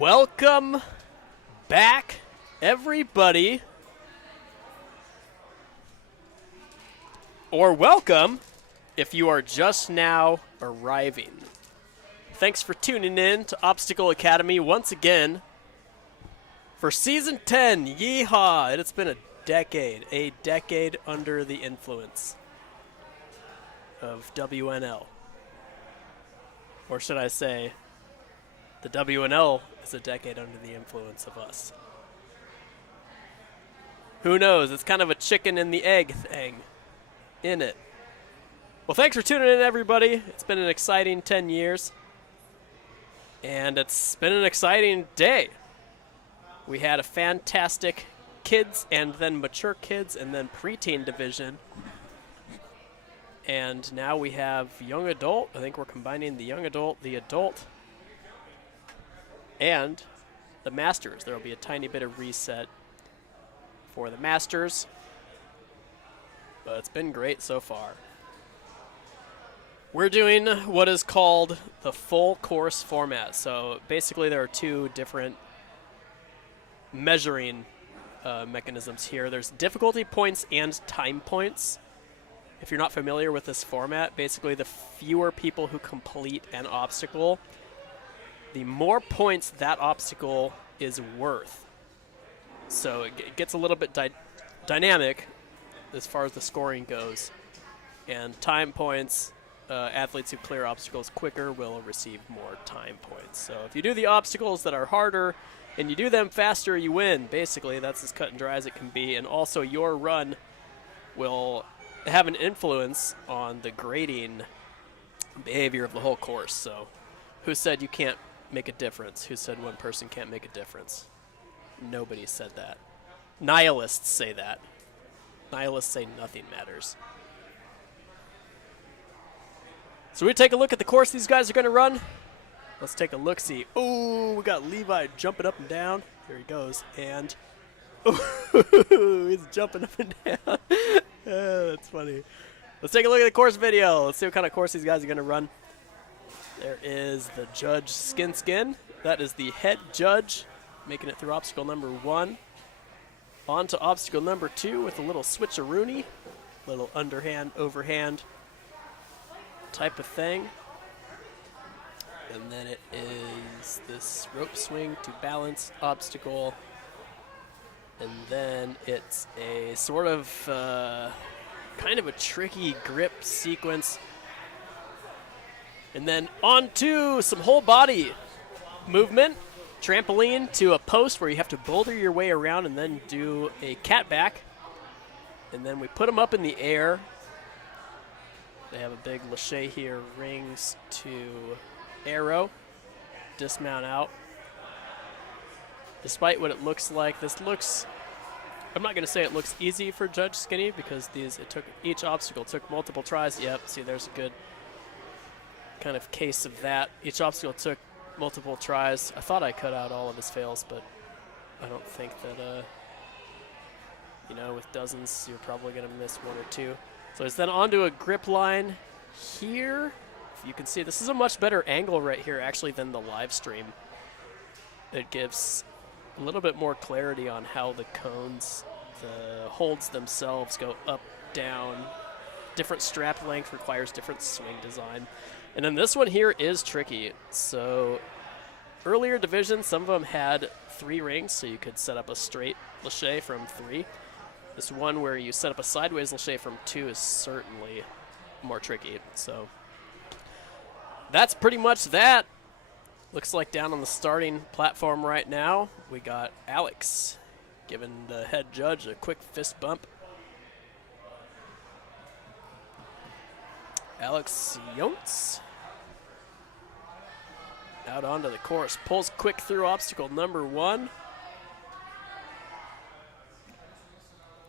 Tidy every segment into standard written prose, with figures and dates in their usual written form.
Welcome back, everybody. Or welcome if you are just now arriving. Thanks for tuning in to Obstacle Academy once again for Season 10. Yeehaw! It's been a decade under the influence of WNL. Or should I say, the WNL is a decade under the influence of us. Who knows? It's kind of a chicken and the egg thing, in it. Well, thanks for tuning in, everybody. It's been an exciting 10 years. And it's been an exciting day. We had a fantastic kids and then mature kids and then preteen division. And now we have young adult. I think we're combining the young adult, the adult, and the Masters. There will be a tiny bit of reset for the Masters, but it's been great so far. We're doing what is called the full course format. So basically there are two different measuring mechanisms here. There's difficulty points and time points. If you're not familiar with this format, basically the fewer people who complete an obstacle, the more points that obstacle is worth. So it gets a little bit dynamic as far as the scoring goes. And time points, athletes who clear obstacles quicker will receive more time points. So if you do the obstacles that are harder and you do them faster, you win. Basically, that's as cut and dry as it can be. And also your run will have an influence on the grading behavior of the whole course. So who said you can't make a difference? Who said one person can't make a difference? Nobody said that. Nihilists say that. Nihilists say nothing matters. So we take a look at the course these guys are going to run. Let's take a look-see. Oh, we got Levi jumping up and down. There he goes. And he's jumping up and down. That's funny. Let's take a look at the course video. Let's see what kind of course these guys are going to run. There is the judge Skin. That is the head judge making it through obstacle number 1. On to obstacle number 2 with a little switcheroony. Little underhand, overhand type of thing. And then it is this rope swing to balance obstacle. And then it's a sort of kind of a tricky grip sequence. And then on to some whole body movement. Trampoline to a post where you have to boulder your way around and then do a cat back. And then we put them up in the air. They have a big lache here, rings to arrow, dismount out. Despite what it looks like, this looks, I'm not going to say it looks easy for Judge Skinny because each obstacle took multiple tries. Yep, see there's a good kind of case of that. Each obstacle took multiple tries. I thought I cut out all of his fails, but I don't think that, with dozens, you're probably going to miss one or two. So it's then onto a grip line here. If you can see, this is a much better angle right here actually than the live stream. It gives a little bit more clarity on how the cones, the holds themselves go up, down. Different strap length requires different swing design. And then this one here is tricky. So earlier divisions, some of them had 3 rings, so you could set up a straight lache from 3. This one where you set up a sideways lache from 2 is certainly more tricky. So that's pretty much that. Looks like down on the starting platform right now, we got Alex giving the head judge a quick fist bump. Alex Younts out onto the course, pulls quick through obstacle number 1.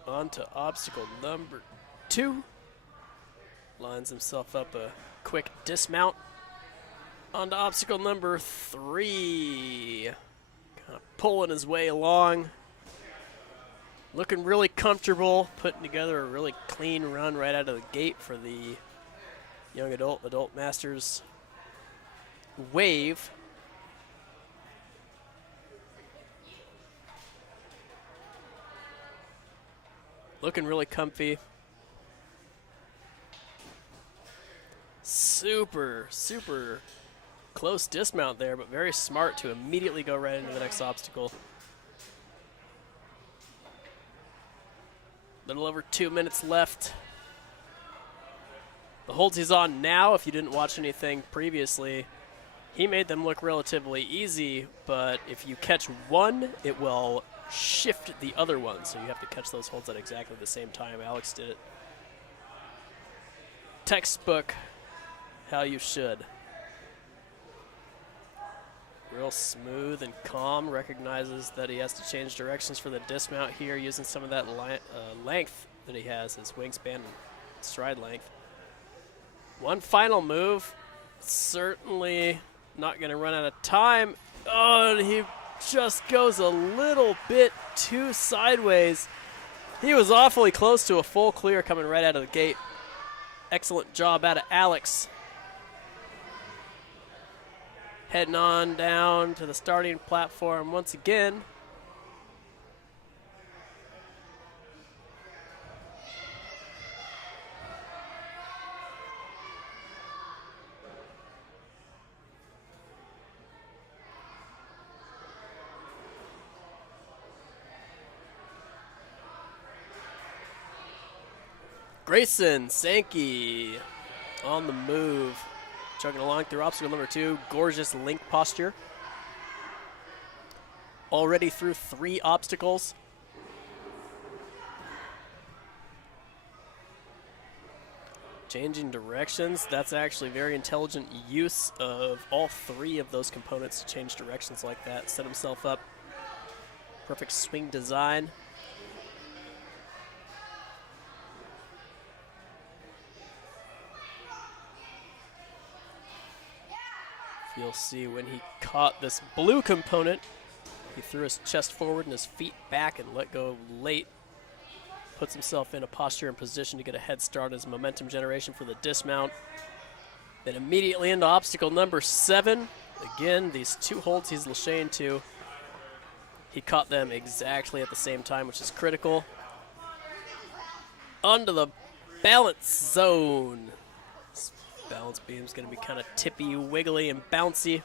On to obstacle number 2. Lines himself up a quick dismount. On to obstacle number 3. Kind of pulling his way along. Looking really comfortable, putting together a really clean run right out of the gate for the young adult masters wave. Looking really comfy. Super, super close dismount there, but very smart to immediately go right into the next obstacle. Little over 2 minutes left. The holds he's on now, if you didn't watch anything previously, he made them look relatively easy, but if you catch one, it will shift the other one, so you have to catch those holds at exactly the same time. Alex did it. Textbook, how you should. Real smooth and calm, recognizes that he has to change directions for the dismount here, using some of that length that he has, his wingspan and stride length. One final move, certainly not going to run out of time. Oh, and he just goes a little bit too sideways. He was awfully close to a full clear coming right out of the gate. Excellent job out of Alex. Heading on down to the starting platform once again. Graysen Sankey on the move. Chugging along through obstacle number 2, gorgeous link posture. Already through 3 obstacles. Changing directions, that's actually very intelligent use of all 3 of those components to change directions like that. Set himself up. Perfect swing design. You'll see when he caught this blue component, he threw his chest forward and his feet back and let go late. Puts himself in a posture and position to get a head start as momentum generation for the dismount. Then immediately into obstacle number 7. Again, these 2 holds he's lashing to. He caught them exactly at the same time, which is critical. Onto the balance zone. Balance beam's going to be kind of tippy, wiggly, and bouncy.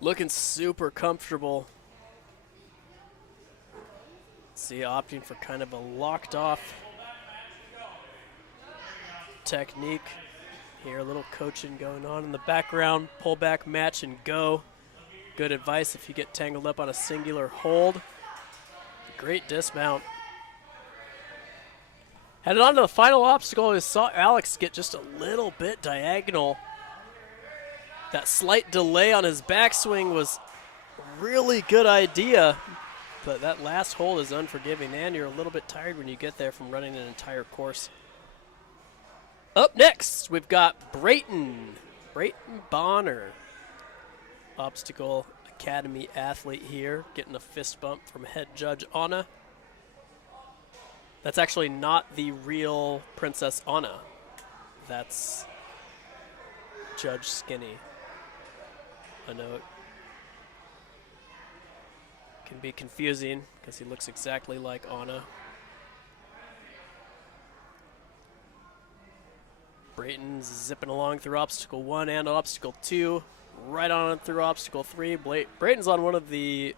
Looking super comfortable. See, opting for kind of a locked off technique. Here, a little coaching going on in the background. Pull back, match, and go. Good advice if you get tangled up on a singular hold. Great dismount. Headed on to the final obstacle, we saw Alex get just a little bit diagonal. That slight delay on his backswing was a really good idea, but that last hold is unforgiving, and you're a little bit tired when you get there from running an entire course. Up next, we've got Brayton Bahner, Obstacle Academy athlete here, getting a fist bump from head judge Anna. That's actually not the real Princess Anna. That's Judge Skinny. I know it can be confusing because he looks exactly like Anna. Brayton's zipping along through obstacle 1 and obstacle 2, right on through obstacle 3. Brayton's on one of the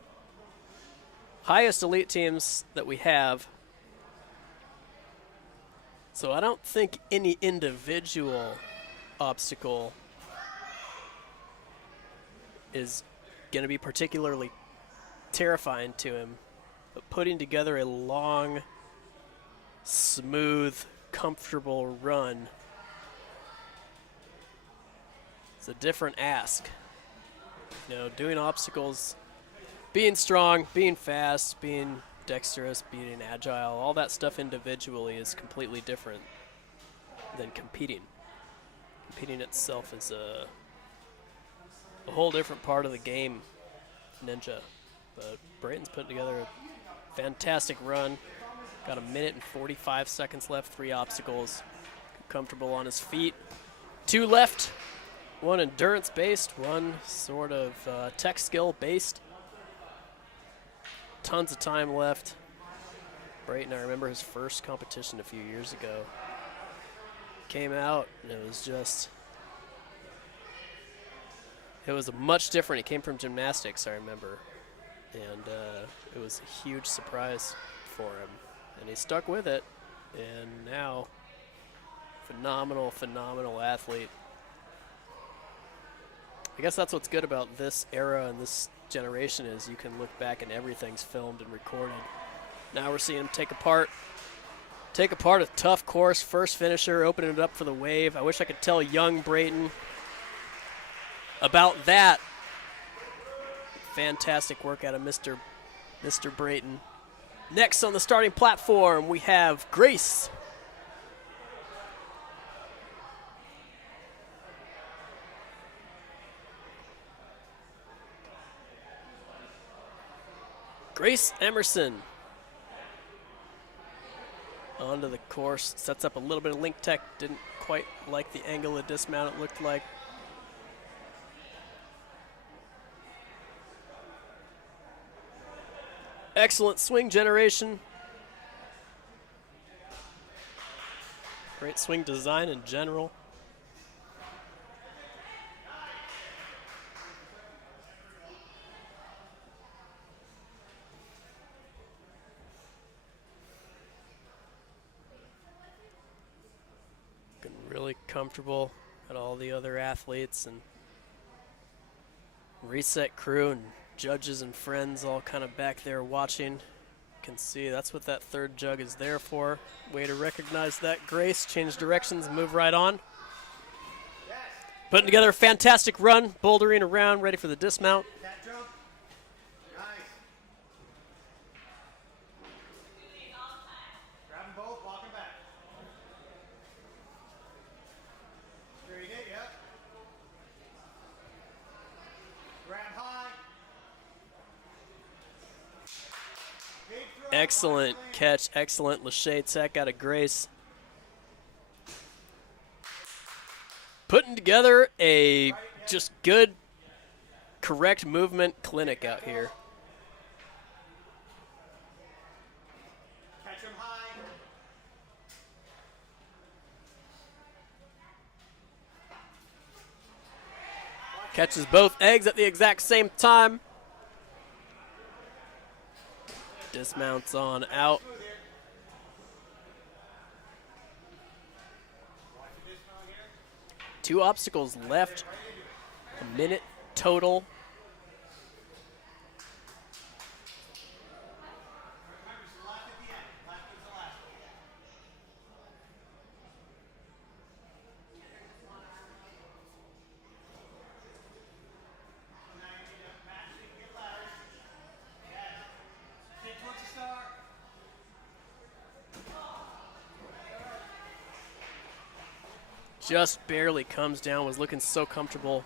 highest elite teams that we have. So I don't think any individual obstacle is going to be particularly terrifying to him. But putting together a long, smooth, comfortable run is a different ask. You know, doing obstacles, being strong, being fast, being dexterous, being agile, all that stuff individually is completely different than competing. Competing itself is a whole different part of the game, Ninja. But Brayton's putting together a fantastic run. Got 1 minute and 45 seconds left, 3 obstacles. Comfortable on his feet. 2 left, 1 endurance based, 1 sort of tech skill based. Tons of time left. Brayton, I remember his first competition a few years ago. Came out, and it was just, it was much different. He came from gymnastics, I remember. And it was a huge surprise for him. And he stuck with it. And now, phenomenal, phenomenal athlete. I guess that's what's good about this era and this generation is you can look back and everything's filmed and recorded. Now we're seeing him take apart a tough course, first finisher, opening it up for the wave. I wish I could tell young Brayton about that. Fantastic work out of Mr. Brayton. Next on the starting platform, we have Grace. Grace Emerson. Onto the course, sets up a little bit of link tech. Didn't quite like the angle of dismount, it looked like. Excellent swing generation. Great swing design in general. Looking really comfortable at all the other athletes and reset crew and judges and friends all kind of back there watching. You can see that's what that third jug is there for. Way to recognize that, Grace. Change directions, move right on. Putting together a fantastic run, bouldering around, ready for the dismount. Excellent catch, excellent lâché tech out of Grace. Putting together a just good, correct movement clinic out here. Catch him high. Catches both eggs at the exact same time. Dismounts on out. Two obstacles left. A minute total. Just barely comes down, was looking so comfortable.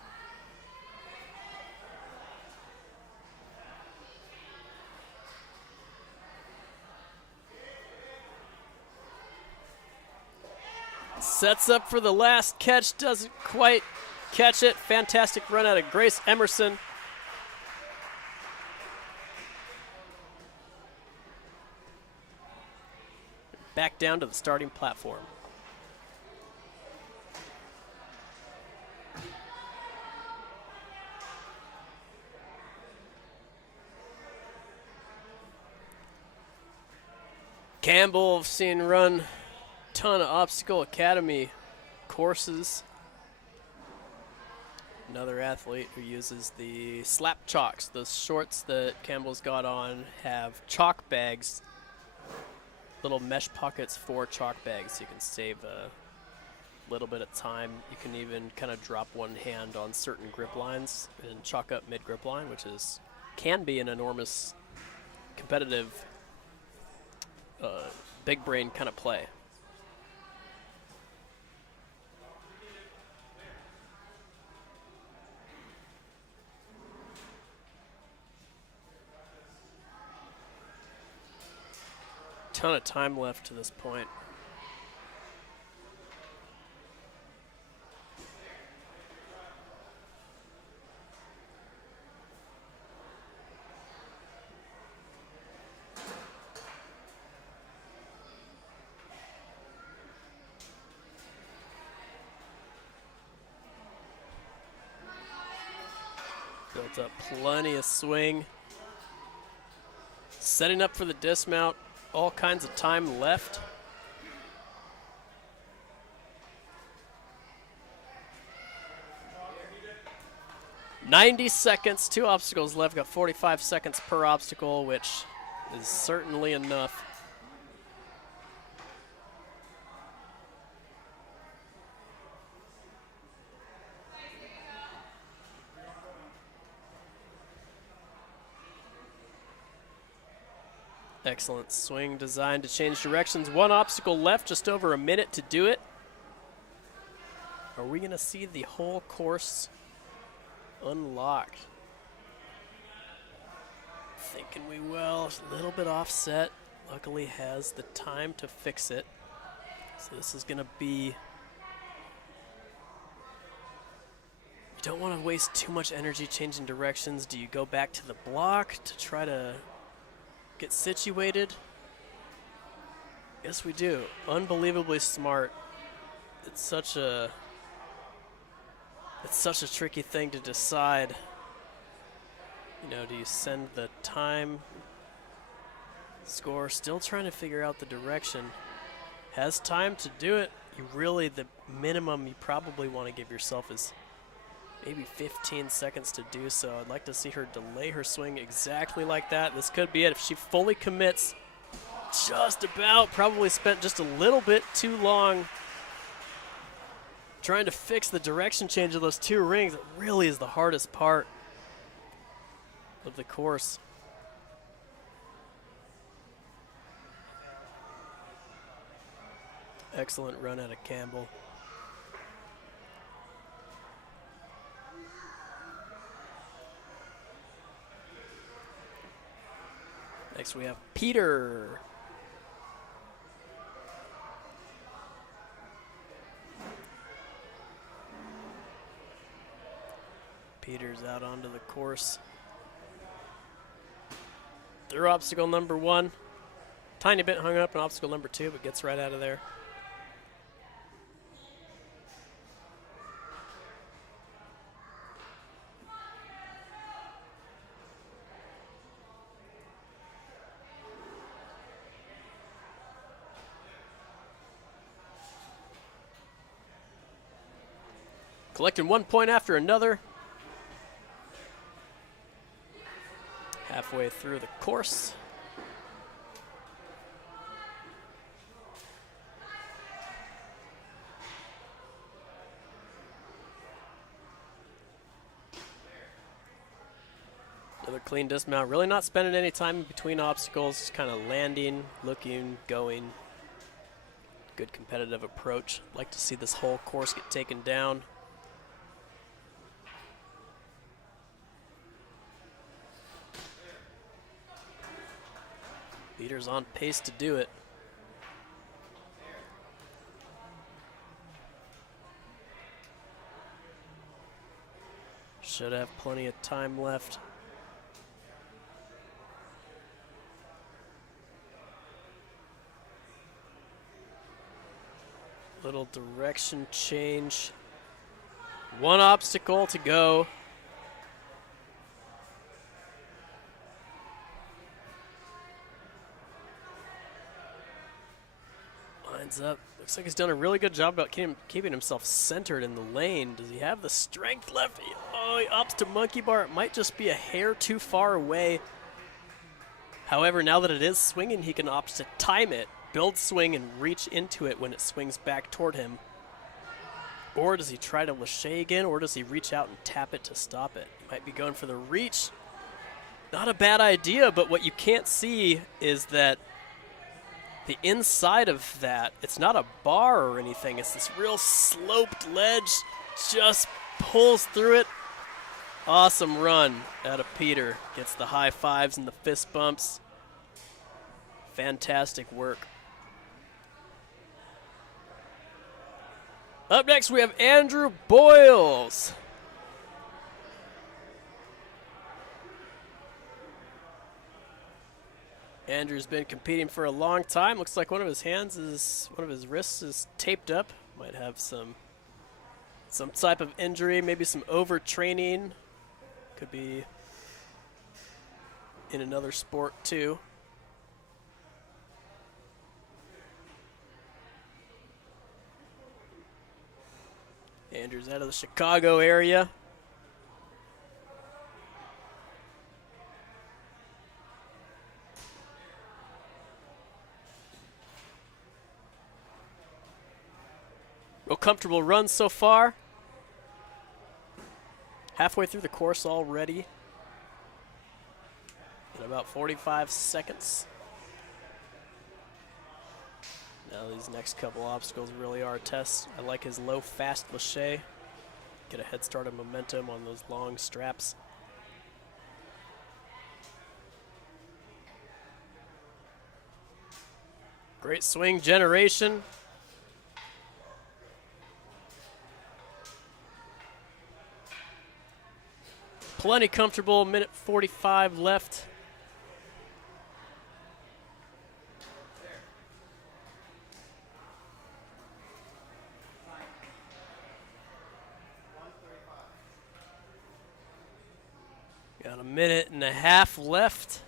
Sets up for the last catch, doesn't quite catch it. Fantastic run out of Grace Emerson. Back down to the starting platform. Cambell, I've seen run a ton of Obstacle Academy courses. Another athlete who uses the slap chalks. Those shorts that Cambell's got on have chalk bags, little mesh pockets for chalk bags. You can save a little bit of time. You can even kind of drop one hand on certain grip lines and chalk up mid-grip line, which can be an enormous competitive big brain kind of play. Ton of time left to this point. Built up plenty of swing. Setting up for the dismount. All kinds of time left. "90 seconds, 2 obstacles left. Got 45 seconds per obstacle, which is certainly enough. Excellent swing designed to change directions. 1 obstacle left, just over a minute to do it. Are we going to see the whole course unlocked? Thinking we will. A little bit offset. Luckily has the time to fix it. So this is going to be... You don't want to waste too much energy changing directions. Do you go back to the block to try to get situated? Yes, we do. Unbelievably smart. It's such a tricky thing to decide. You know, do you send the time score? Still trying to figure out the direction. Has time to do it. You really, the minimum you probably want to give yourself is maybe 15 seconds to do so. I'd like to see her delay her swing exactly like that. This could be it. If she fully commits, just about, probably spent just a little bit too long trying to fix the direction change of those 2 rings. It really is the hardest part of the course. Excellent run out of Cambell. Next we have Peter. Peter's out onto the course. Through obstacle number 1. Tiny bit hung up in obstacle number 2, but gets right out of there. Collecting 1 point after another. Halfway through the course. Another clean dismount. Really not spending any time in between obstacles. Just kind of landing, looking, going. Good competitive approach. Like to see this whole course get taken down. Peter's on pace to do it. Should have plenty of time left. Little direction change. 1 obstacle to go. Lines up. Looks like he's done a really good job about keeping himself centered in the lane. Does he have the strength left? Oh, he opts to monkey bar. It might just be a hair too far away. However, now that it is swinging, he can opt to time it, build swing, and reach into it when it swings back toward him. Or does he try to lâcher again, or does he reach out and tap it to stop it? He might be going for the reach. Not a bad idea, but what you can't see is that the inside of that, it's not a bar or anything. It's this real sloped ledge. Just pulls through it. Awesome run out of Peter. Gets the high fives and the fist bumps. Fantastic work. Up next, we have Andrew Boyles. Andrew's been competing for a long time. Looks like one of his wrists is taped up. Might have some type of injury, maybe some overtraining. Could be in another sport too. Andrew's out of the Chicago area. Real comfortable run so far. Halfway through the course already. In about 45 seconds. Now these next couple obstacles really are a test. I like his low, fast lache. Get a head start of momentum on those long straps. Great swing generation. Plenty comfortable, minute 45 left. Got a minute and a half left.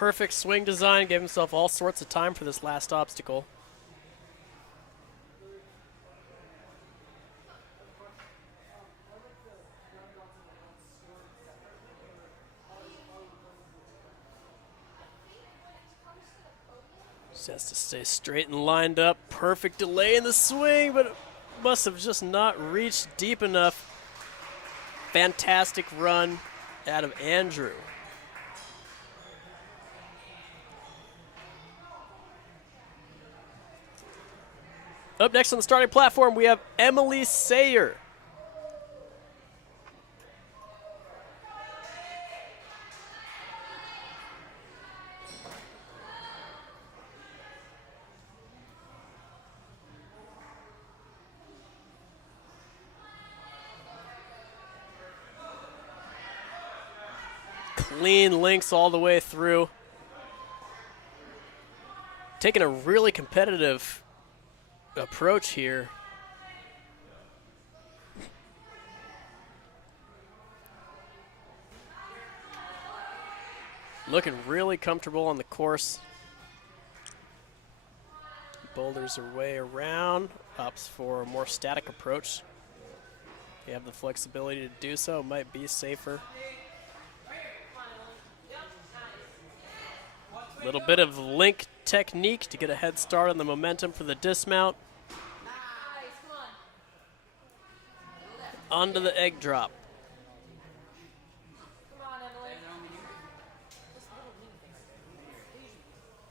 Perfect swing design, gave himself all sorts of time for this last obstacle. Just has to stay straight and lined up. Perfect delay in the swing, but it must have just not reached deep enough. Fantastic run out of Andrew. Up next on the starting platform, we have Emily Sayer. Clean links all the way through. Taking a really competitive approach here. Looking really comfortable on the course. Boulders are way around. Opts for a more static approach. You have the flexibility to do so. Might be safer. A little bit of link technique to get a head start on the momentum for the dismount. Onto the egg drop.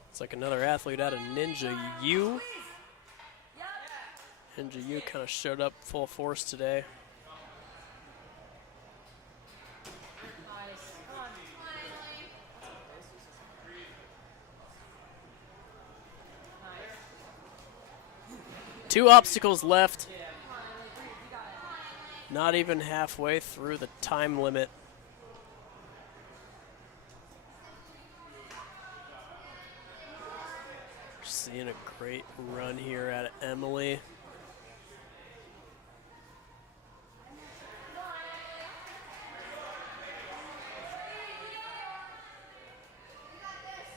It's like another athlete out of Ninja U. Ninja U kind of showed up full force today. Two obstacles left. Not even halfway through the time limit. Seeing a great run here out of Emily.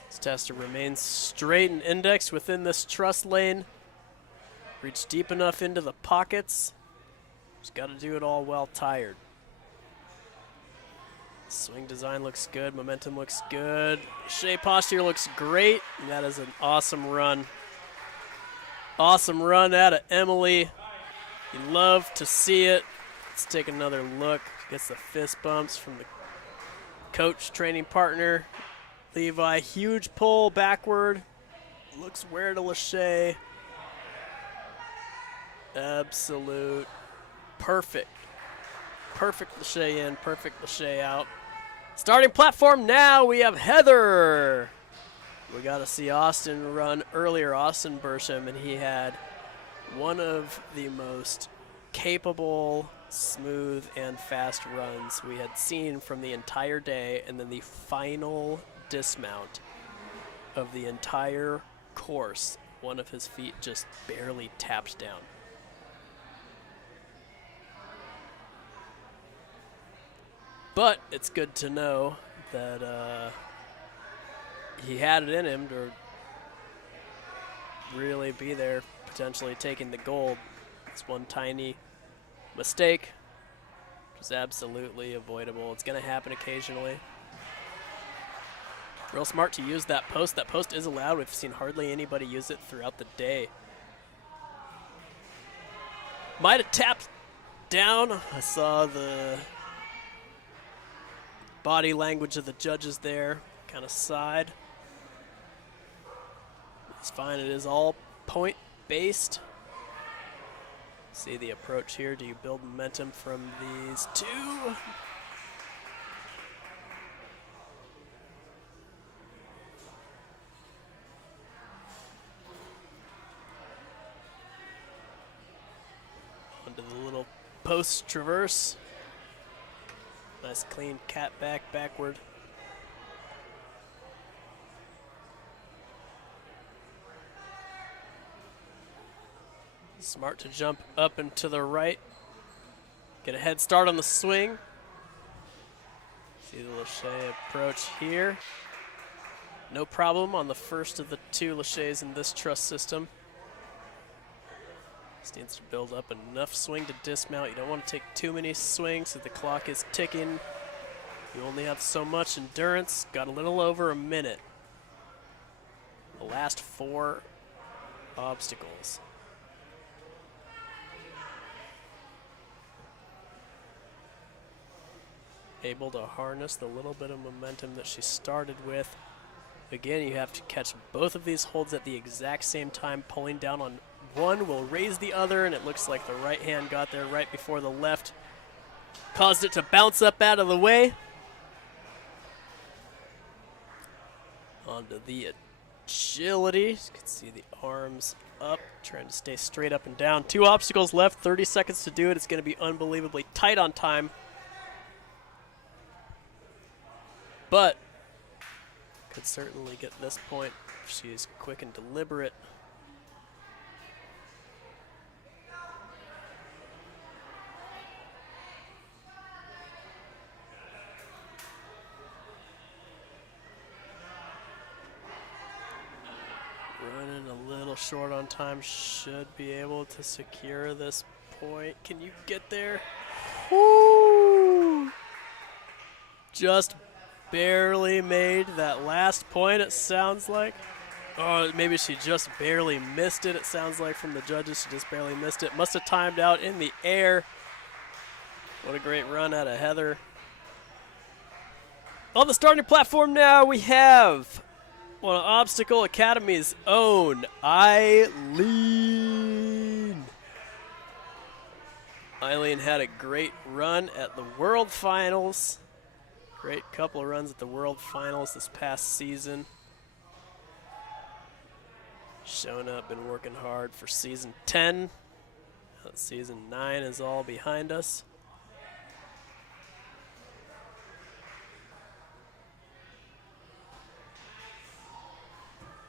This tester remains straight and indexed within this truss lane. Reach deep enough into the pockets. Just got to do it all well tired. Swing design looks good. Momentum looks good. Shea posture looks great. And that is an awesome run. Awesome run out of Emily. You love to see it. Let's take another look. Gets the fist bumps from the coach, training partner, Levi. Huge pull backward. Looks where to Lachey. Absolute perfect. Perfect Lachey in, perfect Lachey out. Starting platform now, we have Heather. We got to see Austin run earlier, Austin Burshem, and he had one of the most capable, smooth, and fast runs we had seen from the entire day, and then the final dismount of the entire course, one of his feet just barely tapped down. But it's good to know that he had it in him to really be there, potentially taking the gold. It's one tiny mistake, which is absolutely avoidable. It's going to happen occasionally. Real smart to use that post. That post is allowed. We've seen hardly anybody use it throughout the day. Might have tapped down. I saw the body language of the judges there, kind of sighed. It's fine. It is all point-based. See the approach here. Do you build momentum from these two? Onto the little post traverse. Nice clean cat backward. Smart to jump up and to the right. Get a head start on the swing. See the Lachey approach here. No problem on the first of the two Lacheys in this truss system. Just needs to build up enough swing to dismount. You don't want to take too many swings so the clock is ticking. You only have so much endurance. Got a little over a minute. The last 4 obstacles. Able to harness the little bit of momentum that she started with. Again, you have to catch both of these holds at the exact same time. Pulling down on one will raise the other, and it looks like the right hand got there right before the left. Caused it to bounce up out of the way. Onto the agility. You can see the arms up, trying to stay straight up and down. 2 obstacles left, 30 seconds to do it. It's going to be unbelievably tight on time. But could certainly get this point if she is quick and deliberate. Running a little short on time, should be able to secure this point. Can you get there? Woo! Just barely made that last point, it sounds like. Oh, maybe she just barely missed it, it sounds like, from the judges. She just barely missed it. Must have timed out in the air. What a great run out of Heather. On the starting platform now, we have one of Obstacle Academy's own Ilene. Ilene had a great run at the World Finals. Great couple of runs at the World Finals this past season. Shown up and working hard for season 10. Season 9 is all behind us.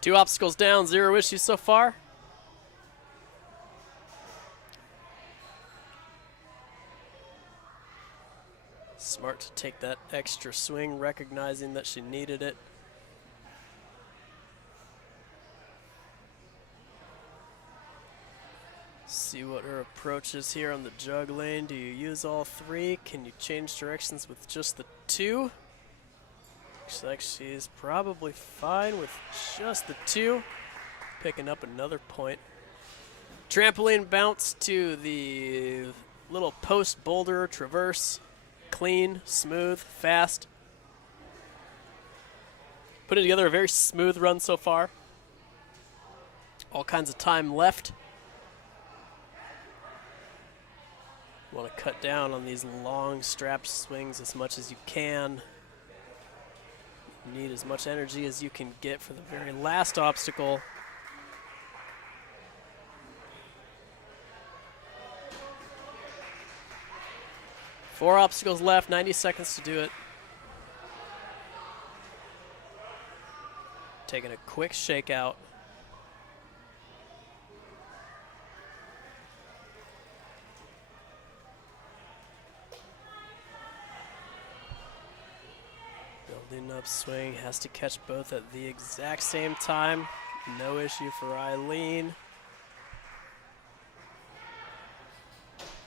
Two obstacles down, 0 issues so far. Smart to take that extra swing, recognizing that she needed it. See what her approach is here on the jug lane. Do you use all 3? Can you change directions with just the 2? Looks like she's probably fine with just the 2. Picking up another point. Trampoline bounce to the little post boulder traverse. Clean, smooth, fast. Putting together a very smooth run so far. All kinds of time left. Want to cut down on these long strapped swings as much as you can. You need as much energy as you can get for the very last obstacle. Four obstacles left, 90 seconds to do it. Taking a quick shakeout. upswing, has to catch both at the exact same time. No issue for Ilene.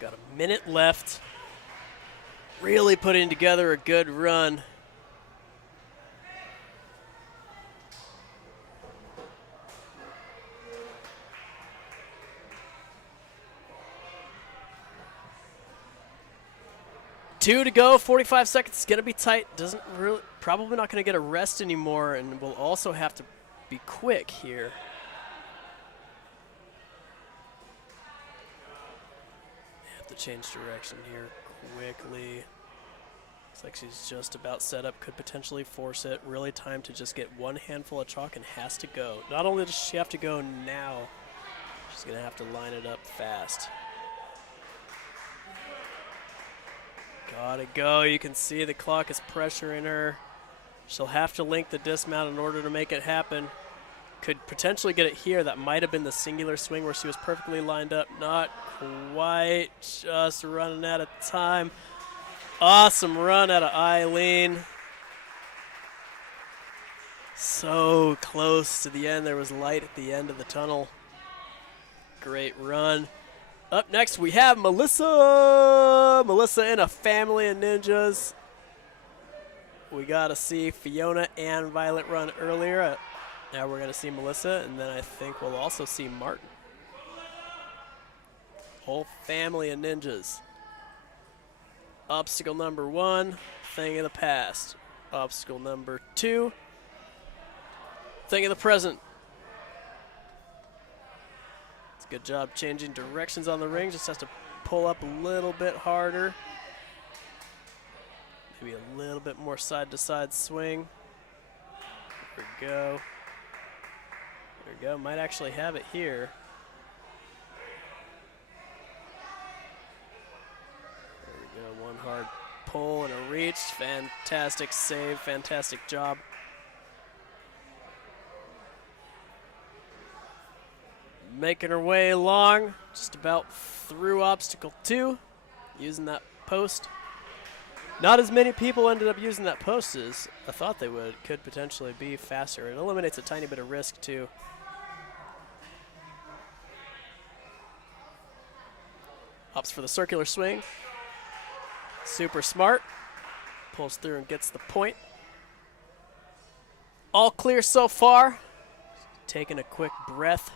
Got a minute left. Really putting together a good run. Two to go, 45 seconds. It's gonna be tight. Doesn't really, probably not gonna get a rest anymore, and will also have to be quick here. Have to change direction here quickly. Looks like she's just about set up. Could potentially force it. Really time to just get one handful of chalk and has to go. Not only does she have to go now, she's gonna have to line it up fast. Gotta go. You can see the clock is pressuring her. She'll have to link the dismount in order to make it happen. Could potentially get it here. That might have been the singular swing where she was perfectly lined up. Not quite. Just running out of time. Awesome run out of Ilene. So close to the end. There was light at the end of the tunnel. Great run. Up next, we have Malisa. Malisa in a family of ninjas. We got to see Fiona and Violet run earlier. Now we're going to see Malisa, and then I think we'll also see Martin. Whole family of ninjas. Obstacle number 1, thing of the past. Obstacle number 2, thing of the present. Good job changing directions on the ring. Just has to pull up a little bit harder. Maybe a little bit more side-to-side swing. There we go. There we go. Might actually have it here. There we go. One hard pull and a reach. Fantastic save. Fantastic job. Making her way along, just about through obstacle 2, using that post. Not as many people ended up using that post as I thought they would. Could potentially be faster. It eliminates a tiny bit of risk too. Opts for the circular swing. Super smart. Pulls through and gets the point. All clear so far. Taking a quick breath.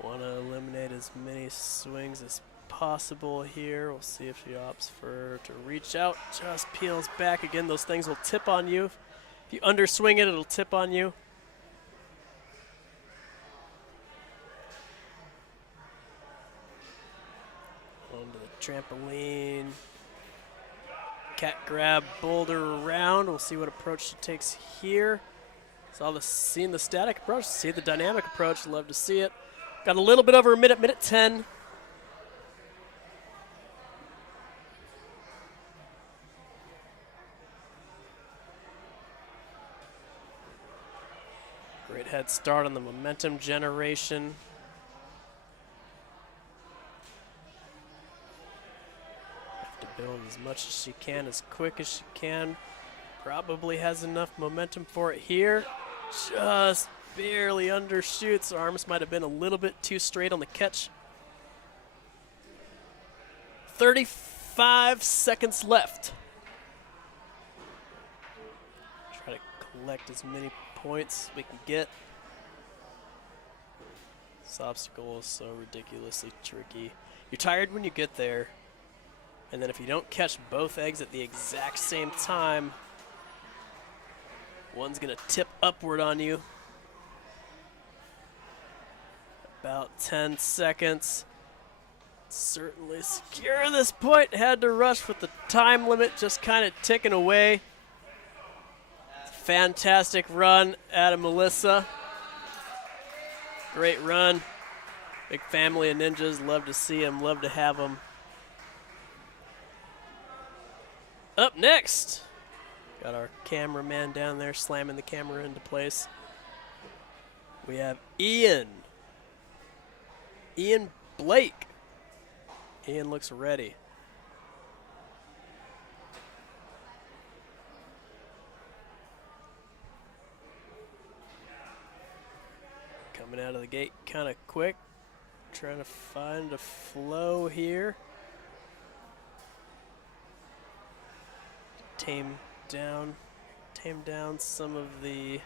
Want to eliminate as many swings as possible here. We'll see if she opts to reach out. Just peels back. Again, those things will tip on you. If you underswing it, it'll tip on you. Onto the trampoline. Cat grab, boulder around. We'll see what approach she takes here. Seeing the static approach, see the dynamic approach. Love to see it. Got a little bit over a minute, minute 10. Great head start on the momentum generation. Have to build as much as she can, as quick as she can. Probably has enough momentum for it here. Just barely undershoots. Arms might have been a little bit too straight on the catch. 35 seconds left. Try to collect as many points as we can get. This obstacle is so ridiculously tricky. You're tired when you get there, and then if you don't catch both eggs at the exact same time, one's gonna tip upward on you. About 10 seconds. Certainly secure this point. Had to rush with the time limit just kind of ticking away. Fantastic run out of Malisa. Great run. Big family of ninjas. Love to see them. Love to have them. Up next, got our cameraman down there slamming the camera into place. We have Ian Blake. Ian looks ready. Coming out of the gate kind of quick. Trying to find a flow here. Tame down some of the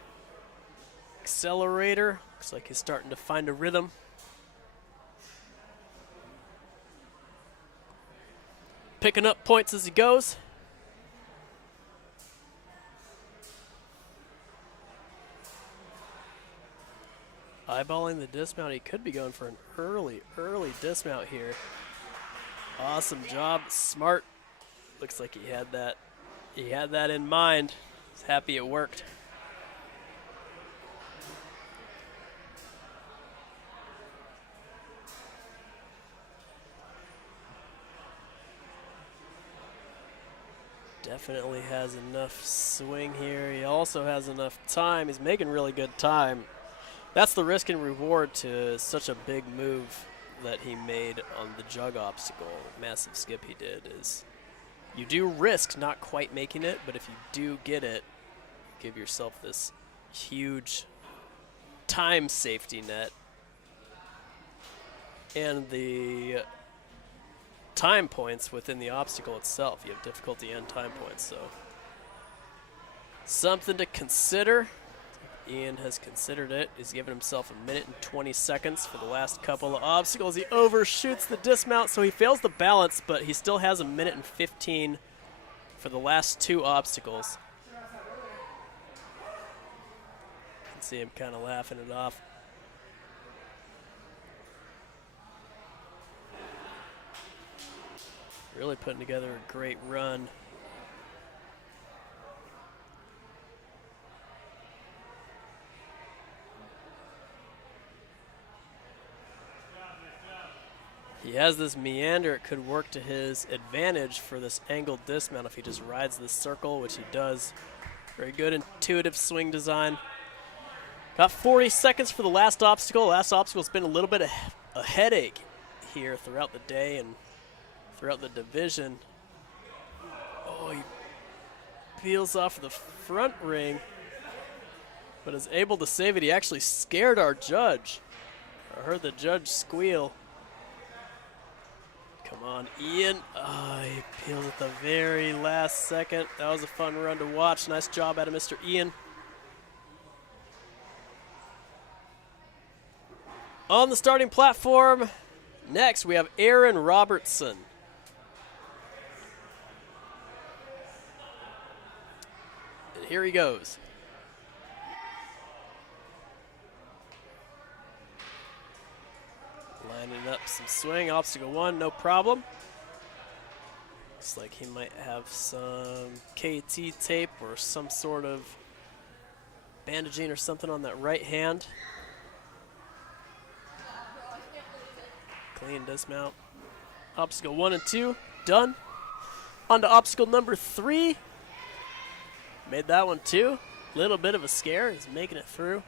accelerator. Looks like he's starting to find a rhythm. Picking up points as he goes. Eyeballing the dismount. He could be going for an early dismount here. Awesome job. Smart. Looks like he had that in mind. He's happy it worked. Definitely has enough swing here. He also has enough time. He's making really good time. That's the risk and reward to such a big move that he made on the jug obstacle. Massive skip he did is you do risk not quite making it, but if you do get it, give yourself this huge time safety net. And the time points within the obstacle itself. You have difficulty and time points, so something to consider. Ian has considered it. He's given himself 1 minute and 20 seconds for the last couple of obstacles. He overshoots the dismount, so he fails the balance, but he still has 1 minute and 15 for the last 2 obstacles. You can see him kind of laughing it off. Really putting together a great run. He has this meander. It could work to his advantage for this angled dismount if he just rides this circle, which he does. Very good intuitive swing design. Got 40 seconds for the last obstacle. Last obstacle's been a little bit of a headache here throughout the day and throughout the division. Oh, he peels off the front ring, but is able to save it. He actually scared our judge. I heard the judge squeal. Come on, Ian. Oh, he peels at the very last second. That was a fun run to watch. Nice job out of Mr. Ian. On the starting platform, next we have Aaron Robertson. And here he goes. Lining up some swing. Obstacle 1, no problem. Looks like he might have some KT tape or some sort of bandaging or something on that right hand. Clean dismount. Obstacle 1 and 2, done. On to obstacle number 3. Made that one too. Little bit of a scare. He's making it through.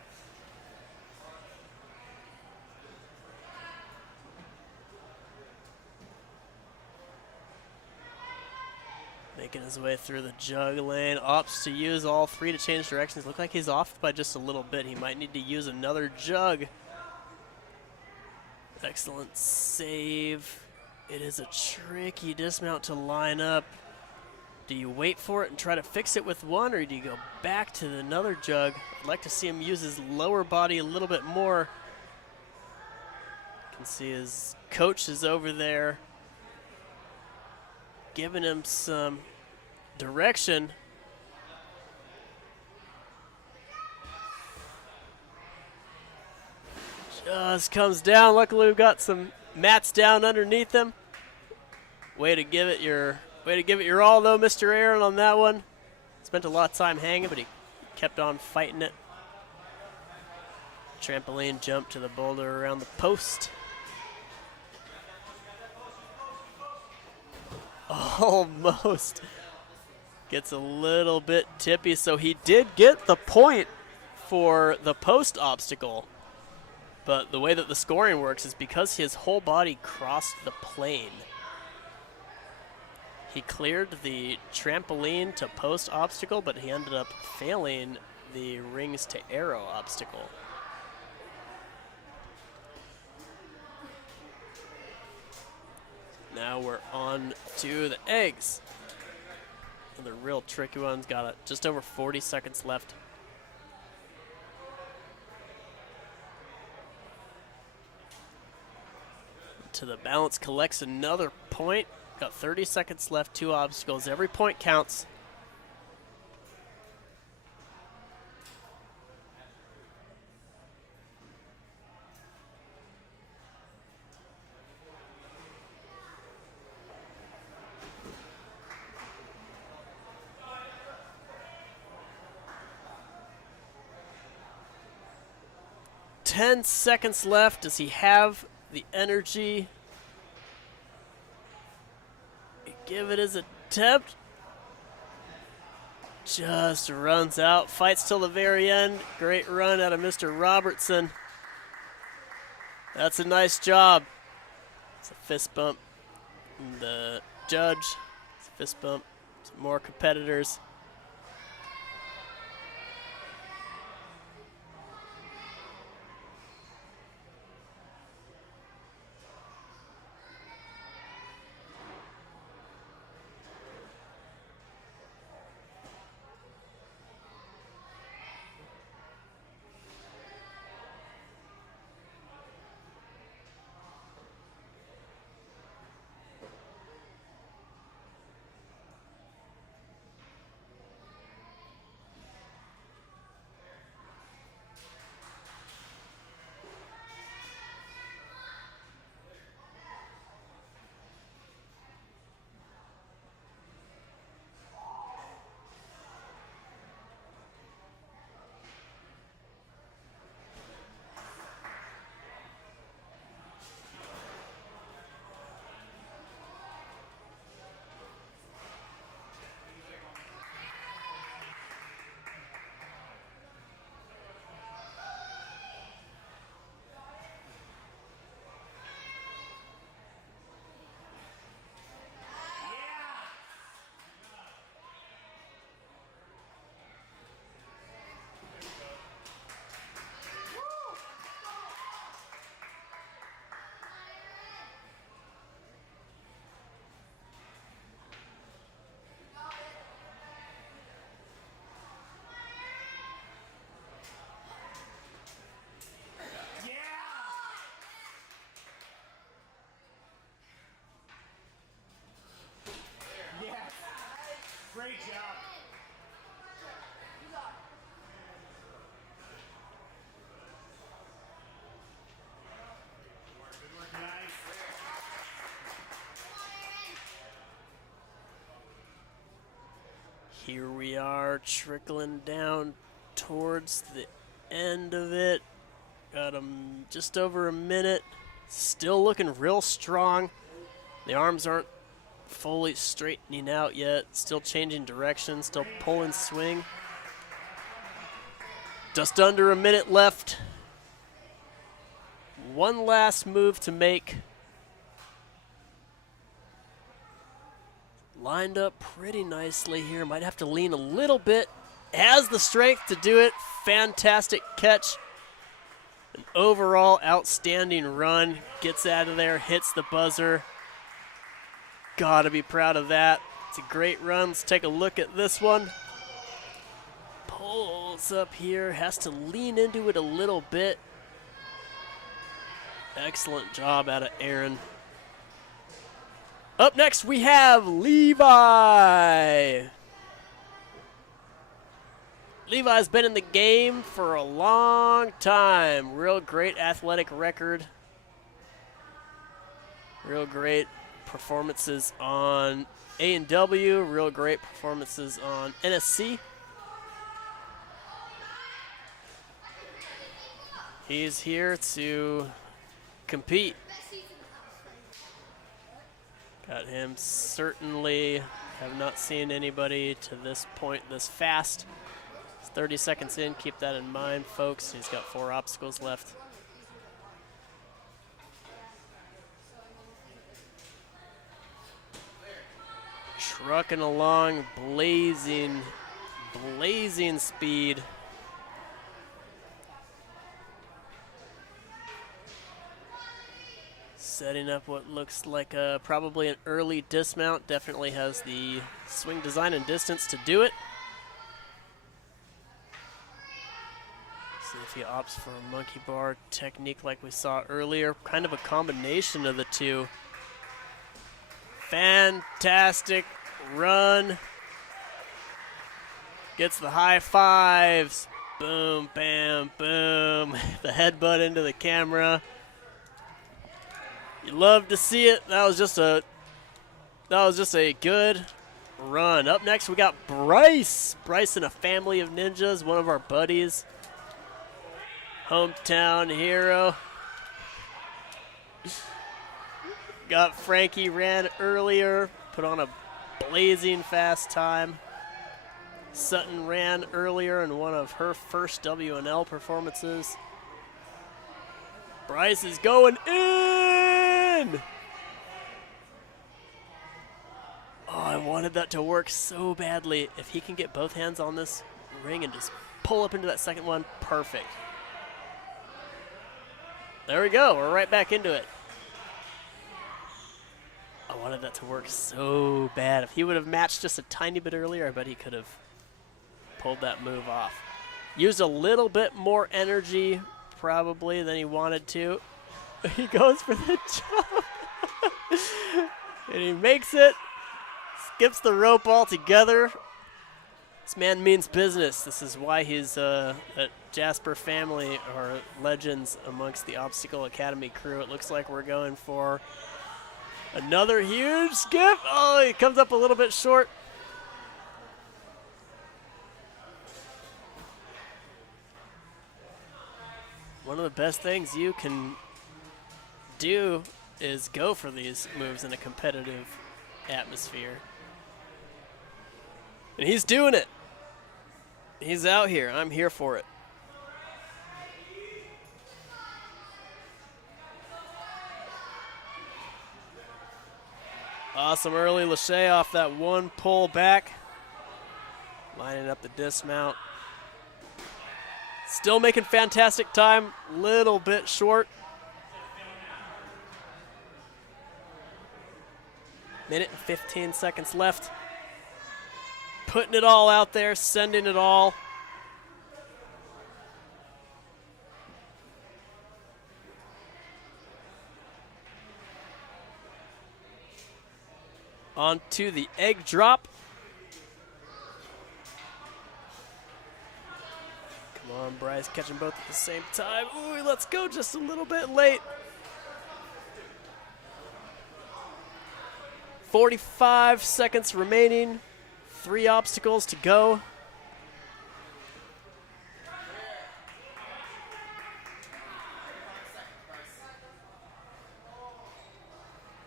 Making his way through the jug lane. Opts to use all 3 to change directions. Look like he's off by just a little bit. He might need to use another jug. Excellent save. It is a tricky dismount to line up. Do you wait for it and try to fix it with one, or do you go back to another jug? I'd like to see him use his lower body a little bit more. You can see his coach is over there giving him some direction. Just comes down. Luckily we've got some mats down underneath him. Way to give it your all though, Mr. Aaron, on that one. Spent a lot of time hanging, but he kept on fighting it. Trampoline jump to the boulder around the post. Almost gets a little bit tippy, so he did get the point for the post obstacle. But the way that the scoring works is because his whole body crossed the plane. He cleared the trampoline to post obstacle, but he ended up failing the rings to arrow obstacle. Now we're on to the eggs. Another real tricky one's got just over 40 seconds left. To the balance collects another point. Got 30 seconds left, 2 obstacles. Every point counts. Ten seconds left. Does he have the energy? Give it his attempt. Just runs out. Fights till the very end. Great run out of Mr. Robertson. That's a nice job. It's a fist bump. And the judge. It's a fist bump. Some more competitors. Great job. Good work, nice. Here we are trickling down towards the end of it. Got him just over a minute. Still looking real strong. The arms aren't fully straightening out yet. Still changing direction, still pulling swing. Just under a minute left. One last move to make. Lined up pretty nicely here. Might have to lean a little bit. Has the strength to do it. Fantastic catch. An overall outstanding run. Gets out of there, hits the buzzer. Gotta be proud of that. It's a great run. Let's take a look at this one. Pulls up here, has to lean into it a little bit. Excellent job out of Aaron. Up next we have Levi. Levi's been in the game for a long time. Real great athletic record. Real great performances on A&W, real great performances on NSC. He's here to compete. Got him. Certainly have not seen anybody to this point this fast. It's 30 seconds in. Keep that in mind, folks. He's got 4 obstacles left. Trucking along, blazing speed. Setting up what looks like probably an early dismount. Definitely has the swing design and distance to do it. See if he opts for a monkey bar technique like we saw earlier. Kind of a combination of the two. Fantastic run. Gets the high fives. Boom, bam, boom. The headbutt into the camera. You love to see it. That was just a good run. Up next we got Bryce. Bryce and a family of ninjas, one of our buddies. Hometown hero. Got Frankie, ran earlier, put on a blazing fast time. Sutton ran earlier in one of her first WNL performances. Bryce is going in! Oh, I wanted that to work so badly. If he can get both hands on this ring and just pull up into that second one, perfect. There we go, we're right back into it. I wanted that to work so bad. If he would have matched just a tiny bit earlier, I bet he could have pulled that move off. Used a little bit more energy probably than he wanted to. He goes for the jump. And he makes it. Skips the rope altogether. This man means business. This is why he's a Jasper family or legends amongst the Obstacle Academy crew. It looks like we're going for another huge skip. Oh, he comes up a little bit short. One of the best things you can do is go for these moves in a competitive atmosphere. And he's doing it. He's out here. I'm here for it. Awesome early lache off that one pull back. Lining up the dismount. Still making fantastic time, little bit short. Minute and 15 seconds left. Putting it all out there, sending it all. On to the egg drop. Come on, Bryce, catching both at the same time. Ooh, let's go just a little bit late. 45 seconds remaining. 3 obstacles to go.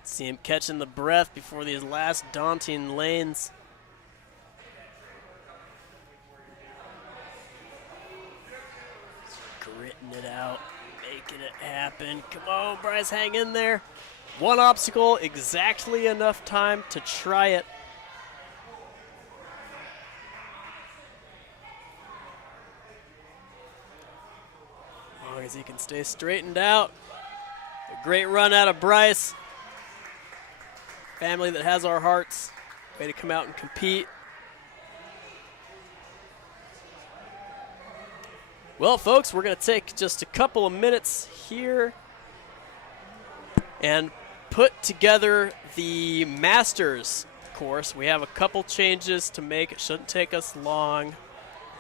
See him catching the breath before these last daunting lanes. Gritting it out, making it happen. Come on, Bryce, hang in there. 1 obstacle, exactly enough time to try it. As long as he can stay straightened out. A great run out of Bryce. Family that has our hearts. Way to come out and compete. Well, folks, we're going to take just a couple of minutes here and put together the Masters course. We have a couple changes to make. It shouldn't take us long.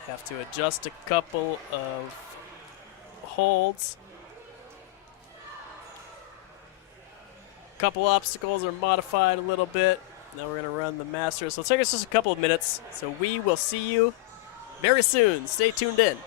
Have to adjust a couple of holds. Couple obstacles are modified a little bit. Now we're going to run the Masters. So it'll take us just a couple of minutes. So we will see you very soon. Stay tuned in.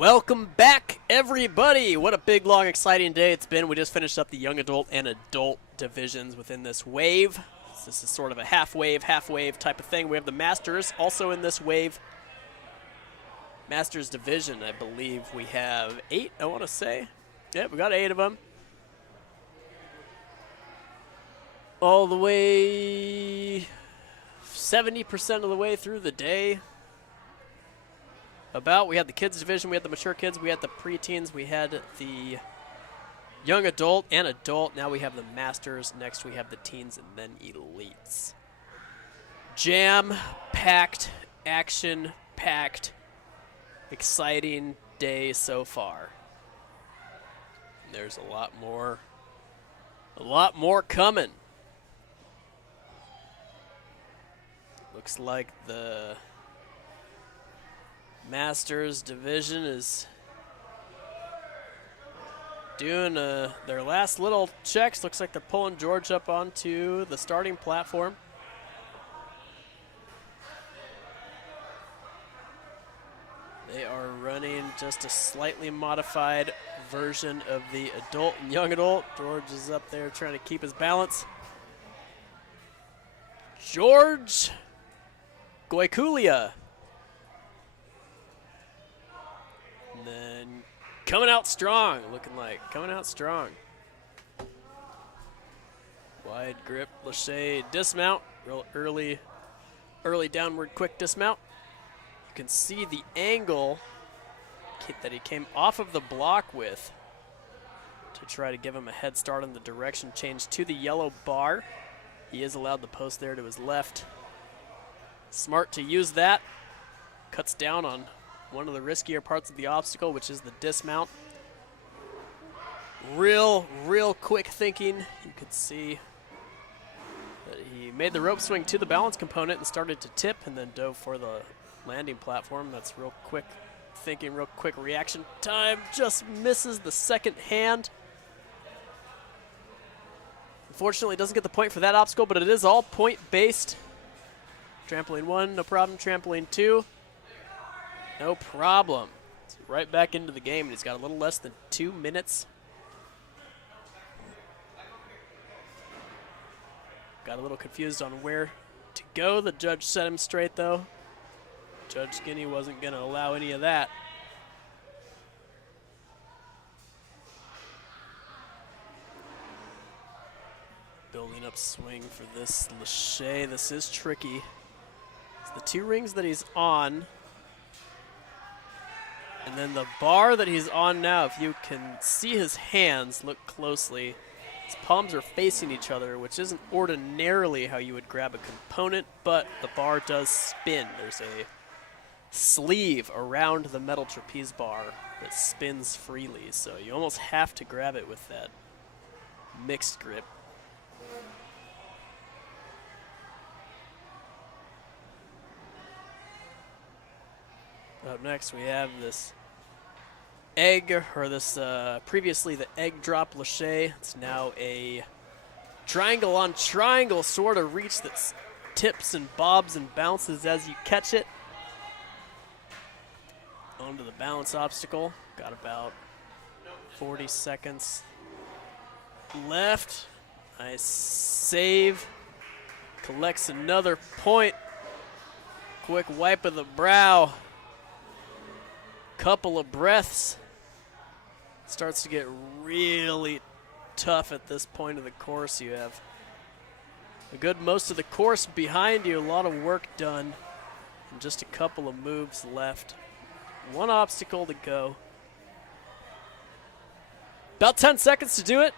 Welcome back, everybody. What a big, long, exciting day it's been. We just finished up the young adult and adult divisions within this wave. This is sort of a half wave type of thing. We have the Masters also in this wave. Masters division, I believe we have 8, I want to say. Yeah, we got 8 of them. All the way 70% of the way through the day. We had the kids division, we had the mature kids, we had the preteens, we had the young adult and adult. Now we have the Masters. Next we have the teens and then elites. Jam-packed, action-packed, exciting day so far. There's a lot more coming. Looks like the Masters division is doing their last little checks. Looks like they're pulling George up onto the starting platform. They are running just a slightly modified version of the adult and young adult. George is up there trying to keep his balance. Jorge Goycoolea. And then coming out strong, coming out strong. Wide grip, Lachey dismount, real early downward quick dismount. You can see the angle that he came off of the block with to try to give him a head start on the direction change to the yellow bar. He is allowed the post there to his left. Smart to use that. Cuts down on one of the riskier parts of the obstacle, which is the dismount. Real quick thinking. You could see that he made the rope swing to the balance component and started to tip and then dove for the landing platform. That's real quick thinking, real quick reaction time. Just misses the second hand. Unfortunately, doesn't get the point for that obstacle, but it is all point-based. Trampoline 1, no problem. Trampoline 2, no problem. So right back into the game, and he's got a little less than 2 minutes. Got a little confused on where to go. The judge set him straight, though. Judge Skinny wasn't going to allow any of that. Building up swing for this Lachey. This is tricky. It's the 2 rings that he's on. And then the bar that he's on now, if you can see his hands, look closely. His palms are facing each other, which isn't ordinarily how you would grab a component, but the bar does spin. There's a sleeve around the metal trapeze bar that spins freely, so you almost have to grab it with that mixed grip. Up next we have this egg, or this previously the egg drop Lachey. It's now a triangle on triangle sort of reach that tips and bobs and bounces as you catch it. Onto the balance obstacle. Got about 40 seconds left. Nice save. Collects another point. Quick wipe of the brow. Couple of breaths. Starts to get really tough at this point of the course. You have a good most of the course behind you, a lot of work done, and just a couple of moves left. 1 obstacle to go. About 10 seconds to do it.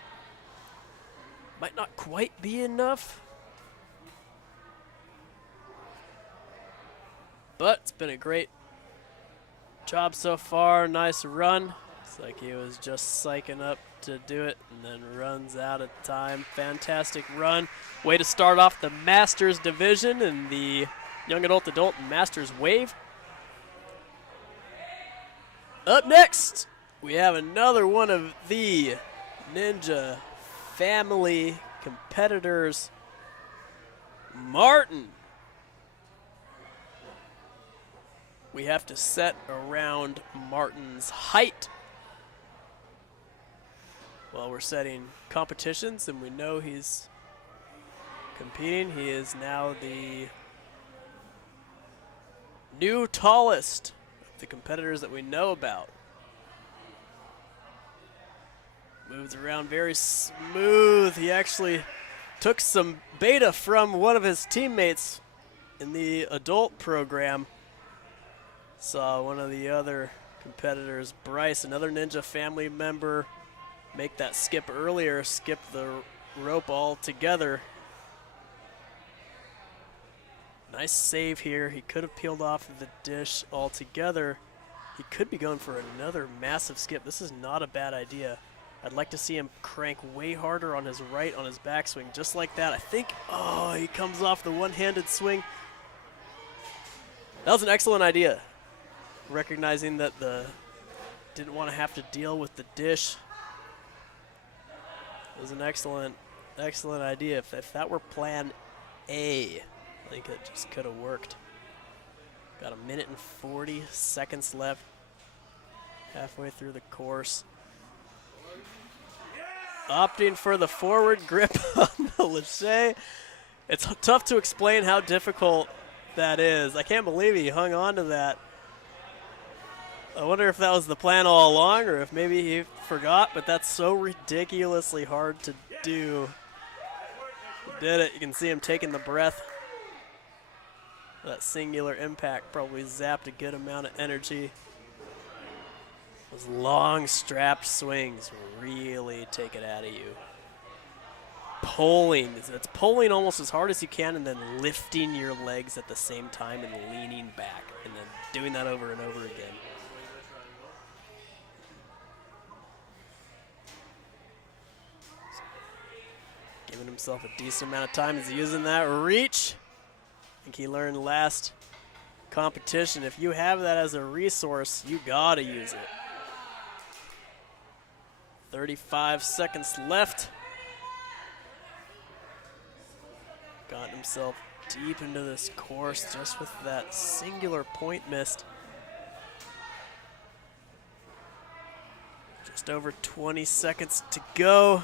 Might not quite be enough. But it's been a great job so far. Nice run. It's like he was just psyching up to do it and then runs out of time. Fantastic run. Way to start off the Masters division in the young adult Masters wave. Up next, we have another one of the Ninja family competitors, Martin. we have to set around Martin's height. Well, we're setting competitions, and we know he's competing. He is now the new tallest of the competitors that we know about. Moves around very smooth. He actually took some beta from one of his teammates in the adult program. Saw one of the other competitors, Bryce, another Ninja family member, make that skip earlier, skip the rope altogether. Nice save here. He could have peeled off the dish altogether. He could be going for another massive skip. This is not a bad idea. I'd like to see him crank way harder on his right, on his backswing, just like that. I think, oh, he comes off the one-handed swing. That was an excellent idea. Recognizing that didn't want to have to deal with the dish. It was an excellent idea. If that were plan A, I think it just could have worked. Got 1 minute and 40 seconds left. Halfway through the course. Opting for the forward grip on the lache. It's tough to explain how difficult that is. I can't believe he hung on to that. I wonder if that was the plan all along or if maybe he forgot, but that's so ridiculously hard to do. He did it. You can see him taking the breath. That singular impact probably zapped a good amount of energy. Those long strapped swings really take it out of you. Pulling, it's pulling almost as hard as you can and then lifting your legs at the same time and leaning back and then doing that over and over again. Giving himself a decent amount of time. He's using that reach. I think he learned last competition. If you have that as a resource, you gotta use it. 35 seconds left. Got himself deep into this course just with that singular point missed. Just over 20 seconds to go.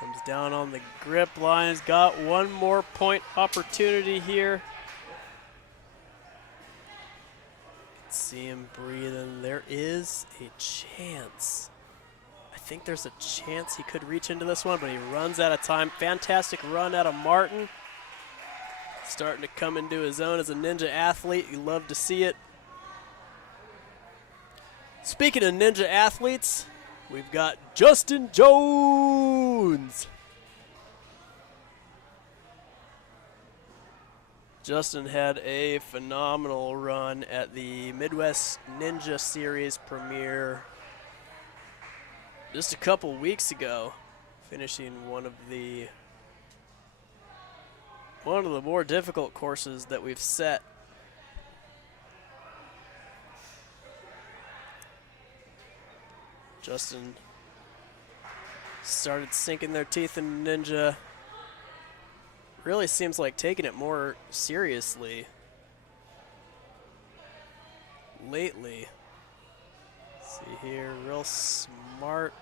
Comes down on the grip line. He's got one more point opportunity here. See him breathing. There is a chance. I think there's a chance he could reach into this one, but he runs out of time. Fantastic run out of Martin. Starting to come into his own as a Ninja athlete. You love to see it. Speaking of Ninja athletes, we've got Justin Jones. Justin had a phenomenal run at the Midwest Ninja Series premiere just a couple weeks ago, finishing one of the more difficult courses that we've set. Justin started sinking their teeth in Ninja. Really seems like taking it more seriously lately. See here, real smart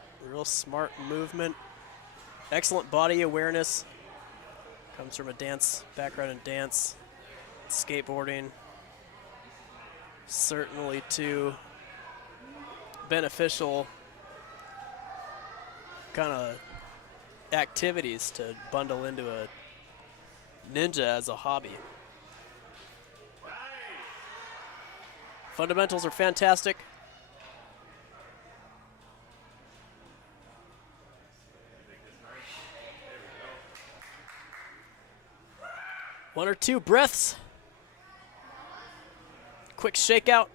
movement. Excellent body awareness. Comes from a dance background in dance, skateboarding. Certainly two beneficial kind of activities to bundle into a Ninja as a hobby. Fundamentals are fantastic. One or two breaths. Quick shakeout.